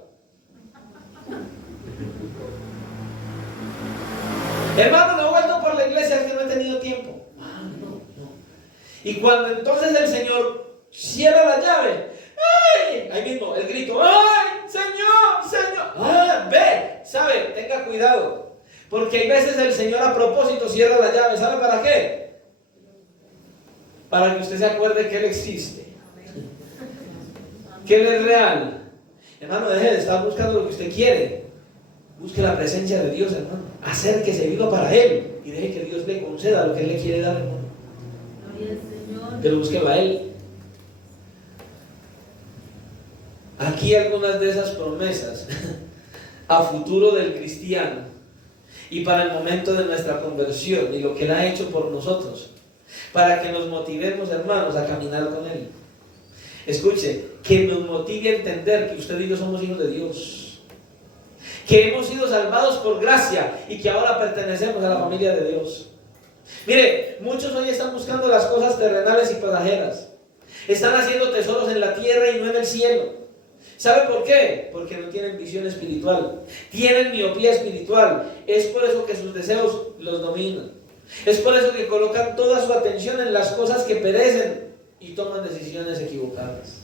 Hermano, no he vuelto por la iglesia, es que no he tenido tiempo. No. Y cuando entonces el Señor cierra la llave, ¡ay! Ahí mismo, el grito, ¡ay! ¡Señor! ¡Señor! Ve, ¿sabe? Tenga cuidado. Porque hay veces el Señor a propósito cierra la llave. ¿Sabe para qué? Para que usted se acuerde que Él existe. Que Él es real. Hermano, deje de estar buscando lo que usted quiere. Busque la presencia de Dios, hermano. Acérquese, viva para Él. Y deje que Dios le conceda lo que Él le quiere dar, hermano. Que lo busque a Él. Aquí algunas de esas promesas a futuro del cristiano y para el momento de nuestra conversión y lo que Él ha hecho por nosotros, para que nos motivemos, hermanos, a caminar con Él. Escuche, que nos motive a entender que usted y yo somos hijos de Dios, que hemos sido salvados por gracia y que ahora pertenecemos a la familia de Dios. Mire, muchos hoy están buscando las cosas terrenales y pasajeras, están haciendo tesoros en la tierra y no en el cielo. ¿Sabe por qué? Porque no tienen visión espiritual, tienen miopía espiritual. Es por eso que sus deseos los dominan. Es por eso que colocan toda su atención en las cosas que perecen y toman decisiones equivocadas.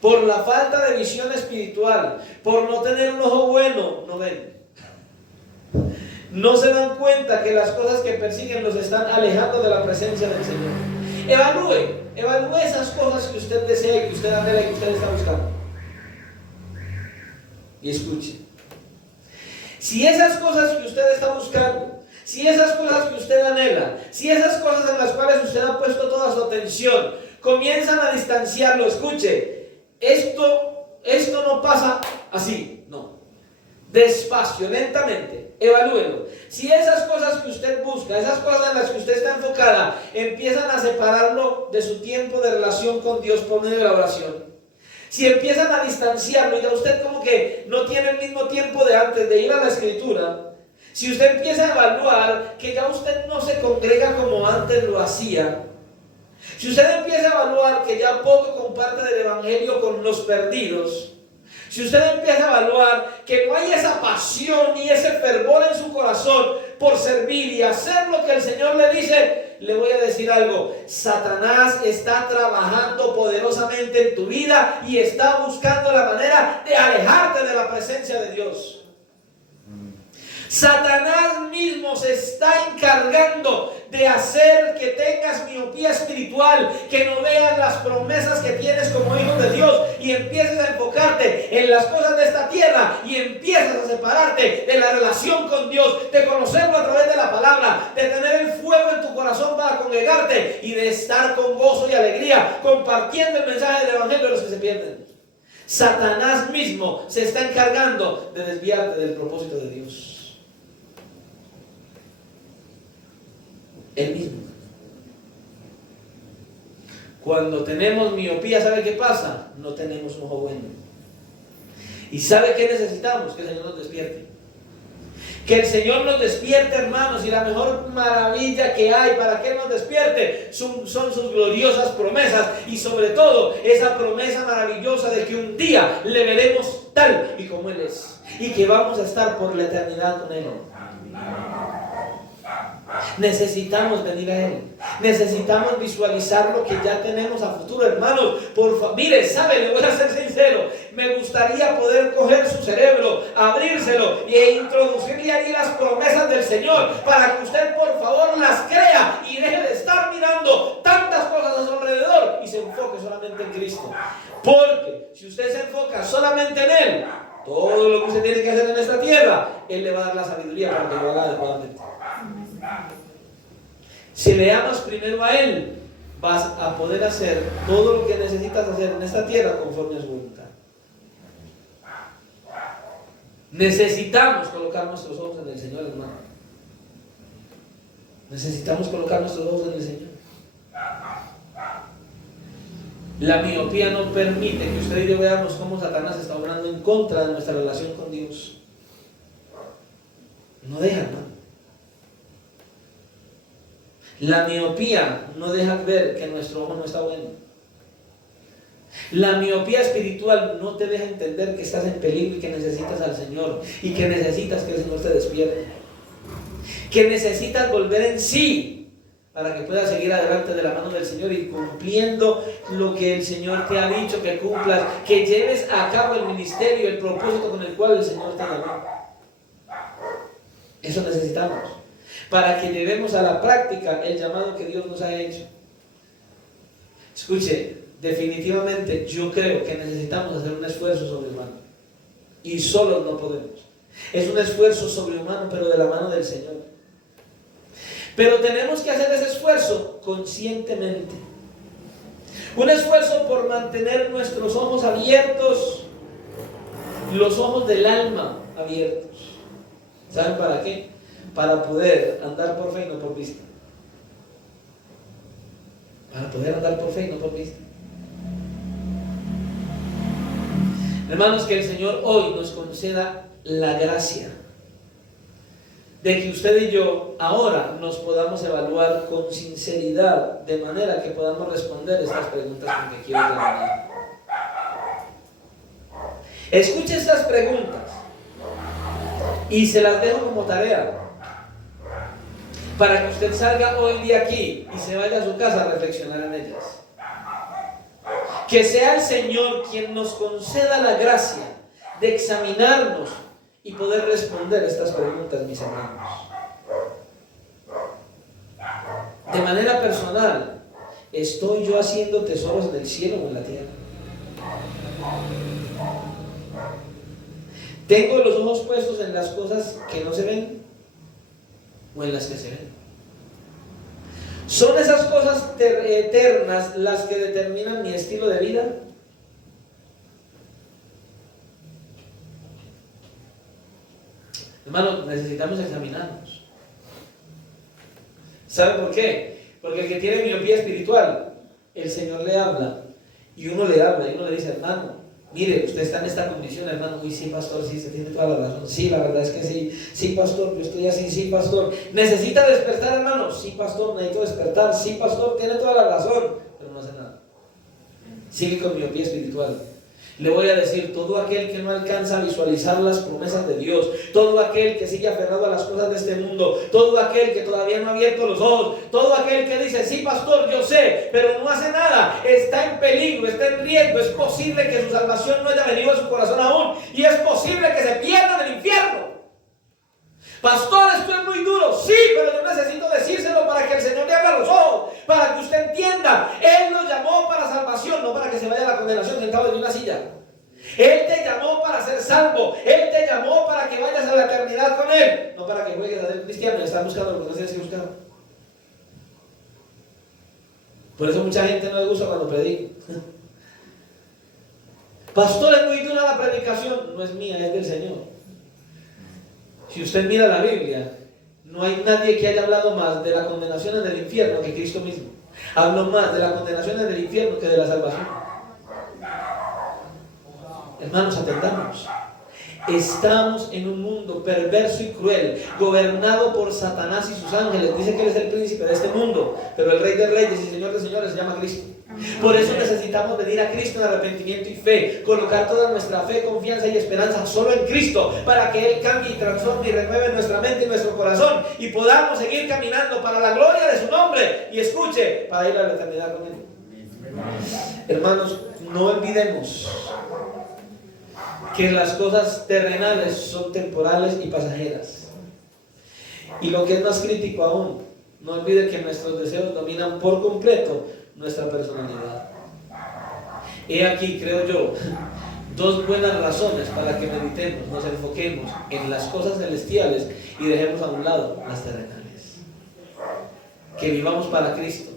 Por la falta de visión espiritual, por no tener un ojo bueno, no ven. No se dan cuenta que las cosas que persiguen los están alejando de la presencia del Señor. Evalúe esas cosas que usted desea y que usted anhela y que usted está buscando. Y escuche, si esas cosas que usted está buscando, si esas cosas que usted anhela, si esas cosas en las cuales usted ha puesto toda su atención comienzan a distanciarlo, escuche, esto no pasa así, no, despacio, lentamente, evalúelo. Si esas cosas que usted busca, esas cosas en las que usted está enfocada, empiezan a separarlo de su tiempo de relación con Dios por medio de la oración, si empiezan a distanciarlo y ya usted como que no tiene el mismo tiempo de antes de ir a la escritura, si usted empieza a evaluar que ya usted no se congrega como antes lo hacía, si usted empieza a evaluar que ya poco comparte del evangelio con los perdidos, si usted empieza a evaluar que no hay esa pasión ni ese fervor en su corazón por servir y hacer lo que el Señor le dice, le voy a decir algo: Satanás está trabajando poderosamente en tu vida y está buscando la manera de alejarte de la presencia de Dios. Satanás mismo se está encargando de hacer que tengas miopía espiritual, que no veas las promesas que tienes como hijo de Dios y empieces a enfocarte en las cosas de esta tierra y empiezas a separarte de la relación con Dios, de conocerlo a través de la palabra, de tener el fuego en tu corazón para congregarte y de estar con gozo y alegría compartiendo el mensaje del evangelio de los que se pierden. Satanás mismo se está encargando de desviarte del propósito de Dios. Él mismo. Cuando tenemos miopía, ¿sabe qué pasa? No tenemos un ojo bueno. ¿Y sabe qué necesitamos? Que el Señor nos despierte. Que el Señor nos despierte, hermanos, y la mejor maravilla que hay para que Él nos despierte son sus gloriosas promesas, y sobre todo esa promesa maravillosa de que un día le veremos tal y como Él es, y que vamos a estar por la eternidad con Él. Necesitamos venir a Él. Necesitamos visualizar lo que ya tenemos a futuro, hermanos. Mire, sabe, le voy a ser sincero. Me gustaría poder coger su cerebro, abrírselo e introducirle ahí las promesas del Señor para que usted por favor las crea y deje de estar mirando tantas cosas a su alrededor y se enfoque solamente en Cristo. Porque si usted se enfoca solamente en Él, todo lo que usted tiene que hacer en esta tierra, Él le va a dar la sabiduría para que lo haga adecuadamente. Si le amas primero a Él, vas a poder hacer todo lo que necesitas hacer en esta tierra conforme a su voluntad. Necesitamos colocar nuestros ojos en el Señor, hermano. Necesitamos colocar nuestros ojos en el Señor. La miopía no permite que usted y yo veamos cómo Satanás está obrando en contra de nuestra relación con Dios. No deja, hermano. La miopía no deja ver que nuestro ojo no está bueno. La miopía espiritual no te deja entender que estás en peligro y que necesitas al Señor y que necesitas que el Señor te despierte, que necesitas volver en sí para que puedas seguir adelante de la mano del Señor y cumpliendo lo que el Señor te ha dicho que cumplas, que lleves a cabo el ministerio, el propósito con el cual el Señor te llamó. Eso necesitamos para que llevemos a la práctica el llamado que Dios nos ha hecho. Escuche, definitivamente yo creo que necesitamos hacer un esfuerzo sobrehumano y solos no podemos. Es un esfuerzo sobrehumano, pero de la mano del Señor. Pero tenemos que hacer ese esfuerzo conscientemente. Un esfuerzo por mantener nuestros ojos abiertos, los ojos del alma abiertos. ¿Saben para qué? Para poder andar por fe y no por vista. Para poder andar por fe y no por vista. Hermanos, que el Señor hoy nos conceda la gracia de que usted y yo ahora nos podamos evaluar con sinceridad, de manera que podamos responder estas preguntas con que quiero terminar. Escuche estas preguntas y se las dejo como tarea para que usted salga hoy de aquí y se vaya a su casa a reflexionar en ellas. Que sea el Señor quien nos conceda la gracia de examinarnos y poder responder estas preguntas, mis hermanos. De manera personal, ¿estoy yo haciendo tesoros en el cielo o en la tierra? ¿Tengo los ojos puestos en las cosas que no se ven o en las que se ven? ¿Son esas cosas eternas las que determinan mi estilo de vida? Hermanos, necesitamos examinarnos. ¿Sabe por qué? Porque el que tiene miopía espiritual, el Señor le habla y uno le habla y uno le dice, hermano, mire, usted está en esta condición, hermano. Uy, sí, pastor, sí, se tiene toda la razón. Sí, la verdad es que sí. Sí, pastor, yo estoy así. Sí, pastor. ¿Necesita despertar, hermano? Sí, pastor, necesito despertar. Sí, pastor, tiene toda la razón. Pero no hace nada. Sigue con miopía espiritual. Le voy a decir, todo aquel que no alcanza a visualizar las promesas de Dios, todo aquel que sigue aferrado a las cosas de este mundo, todo aquel que todavía no ha abierto los ojos, todo aquel que dice, sí pastor, yo sé, pero no hace nada, está en peligro, está en riesgo, es posible que su salvación no haya venido a su corazón aún, y es posible que se pierda en el infierno. Pastor, esto es muy duro, sí, pero yo necesito decírselo para que el Señor le abra los ojos, para que usted entienda, Él lo llamó para salvación, no para que se vaya a la condenación sentado en una silla. Él te llamó para ser salvo, Él te llamó para que vayas a la eternidad con Él, no para que juegues a ser cristiano y estar buscando lo que no tienes que buscar. Por eso mucha gente no le gusta cuando predico. Pastor, es muy dura la predicación, no es mía, es del Señor. Si usted mira la Biblia, no hay nadie que haya hablado más de la condenación en el infierno que Cristo mismo. Habló más de la condenación en el infierno que de la salvación. Hermanos, atendamos. Estamos en un mundo perverso y cruel, gobernado por Satanás y sus ángeles. Dice que él es el príncipe de este mundo, pero el Rey de Reyes y Señor de Señores se llama Cristo. Por eso necesitamos venir a Cristo en arrepentimiento y fe, colocar toda nuestra fe, confianza y esperanza solo en Cristo, para que Él cambie y transforme y renueve nuestra mente y nuestro corazón, y podamos seguir caminando para la gloria de su nombre, y escuche, para ir a la eternidad con Él. Hermanos, no olvidemos que las cosas terrenales son temporales y pasajeras. Y lo que es más crítico aún, no olvide que nuestros deseos dominan por completo nuestra personalidad. He aquí, creo yo, dos buenas razones para que meditemos, nos enfoquemos en las cosas celestiales y dejemos a un lado las terrenales. Que vivamos para Cristo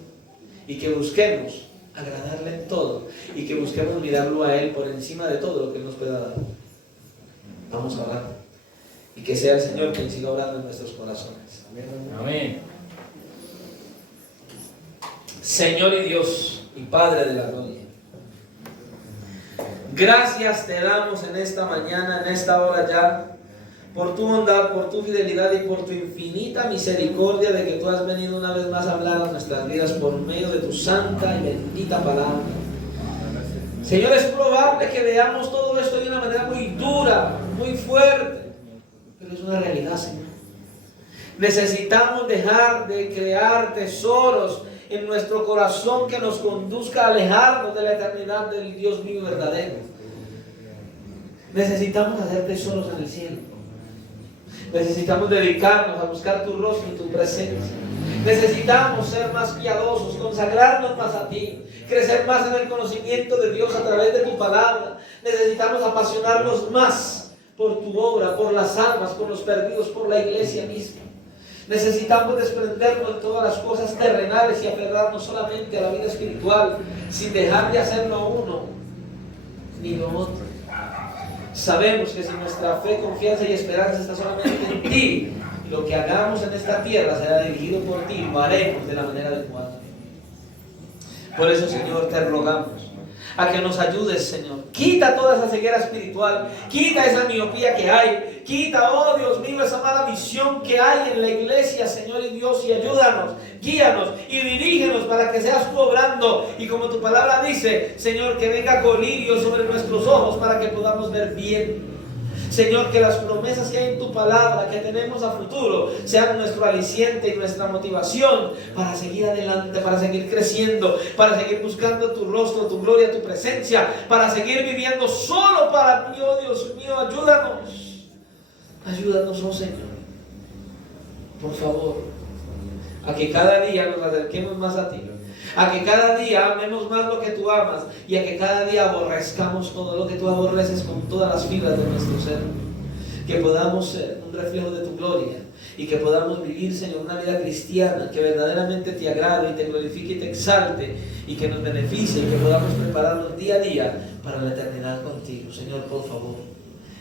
y que busquemos agradarle en todo y que busquemos mirarlo a Él por encima de todo lo que Él nos pueda dar. Vamos a orar y que sea el Señor quien siga orando en nuestros corazones. Amén. Señor y Dios y Padre de la gloria, gracias te damos en esta mañana, en esta hora ya, por tu bondad, por tu fidelidad y por tu infinita misericordia de que tú has venido una vez más a hablar a nuestras vidas por medio de tu santa y bendita palabra. Señor, es probable que veamos todo esto de una manera muy dura, muy fuerte, pero es una realidad, Señor. Necesitamos dejar de crear tesoros en nuestro corazón que nos conduzca a alejarnos de la eternidad del Dios vivo y verdadero. Necesitamos hacer tesoros en el cielo. Necesitamos dedicarnos a buscar tu rostro y tu presencia. Necesitamos ser más piadosos, consagrarnos más a ti, crecer más en el conocimiento de Dios a través de tu palabra. Necesitamos apasionarnos más por tu obra, por las almas, por los perdidos, por la iglesia misma. Necesitamos desprendernos de todas las cosas terrenales y aferrarnos solamente a la vida espiritual, sin dejar de hacer lo uno ni lo otro. Sabemos que si nuestra fe, confianza y esperanza está solamente en ti, lo que hagamos en esta tierra será dirigido por ti y lo haremos de la manera adecuada. Por eso, Señor, te rogamos a que nos ayudes, Señor. Quita toda esa ceguera espiritual, quita esa miopía que hay, quita, oh Dios mío, esa mala visión que hay en la iglesia, Señor y Dios, y ayúdanos, guíanos y dirígenos para que seas tú obrando, y como tu palabra dice, Señor, que venga colirio sobre nuestros ojos para que podamos ver bien. Señor, que las promesas que hay en tu palabra, que tenemos a futuro, sean nuestro aliciente y nuestra motivación para seguir adelante, para seguir creciendo, para seguir buscando tu rostro, tu gloria, tu presencia, para seguir viviendo solo para ti, oh Dios mío. Ayúdanos, ayúdanos, oh Señor, por favor, a que cada día nos acerquemos más a ti, a que cada día amemos más lo que tú amas y a que cada día aborrezcamos todo lo que tú aborreces con todas las fibras de nuestro ser. Que podamos ser un reflejo de tu gloria y que podamos vivir, Señor, una vida cristiana que verdaderamente te agrade y te glorifique y te exalte y que nos beneficie y que podamos prepararnos día a día para la eternidad contigo. Señor, por favor,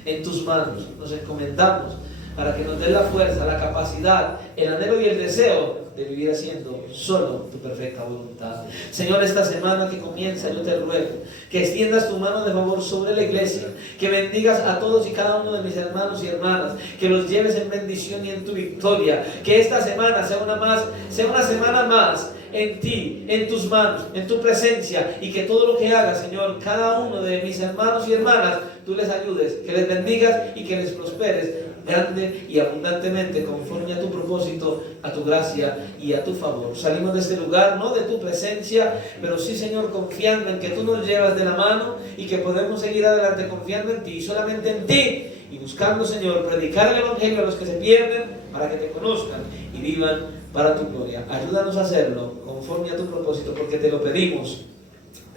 en tus manos nos encomendamos para que nos des la fuerza, la capacidad, el anhelo y el deseo de vivir haciendo solo tu perfecta voluntad. Señor, esta semana que comienza, yo te ruego que extiendas tu mano de favor sobre la iglesia, que bendigas a todos y cada uno de mis hermanos y hermanas, que los lleves en bendición y en tu victoria, que esta semana sea una semana más en ti, en tus manos, en tu presencia, y que todo lo que hagas, Señor, cada uno de mis hermanos y hermanas, tú les ayudes, que les bendigas y que les prosperes grande y abundantemente conforme a tu propósito, a tu gracia y a tu favor. Salimos de este lugar, no de tu presencia, pero sí, Señor, confiando en que tú nos llevas de la mano y que podemos seguir adelante confiando en ti, solamente en ti, y buscando, Señor, predicar el Evangelio a los que se pierden para que te conozcan y vivan para tu gloria. Ayúdanos a hacerlo conforme a tu propósito, porque te lo pedimos,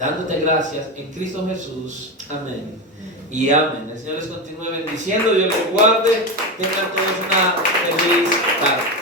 dándote gracias en Cristo Jesús. Amén y amén. El Señor les continúe bendiciendo, Dios les guarde, tengan todos una feliz tarde.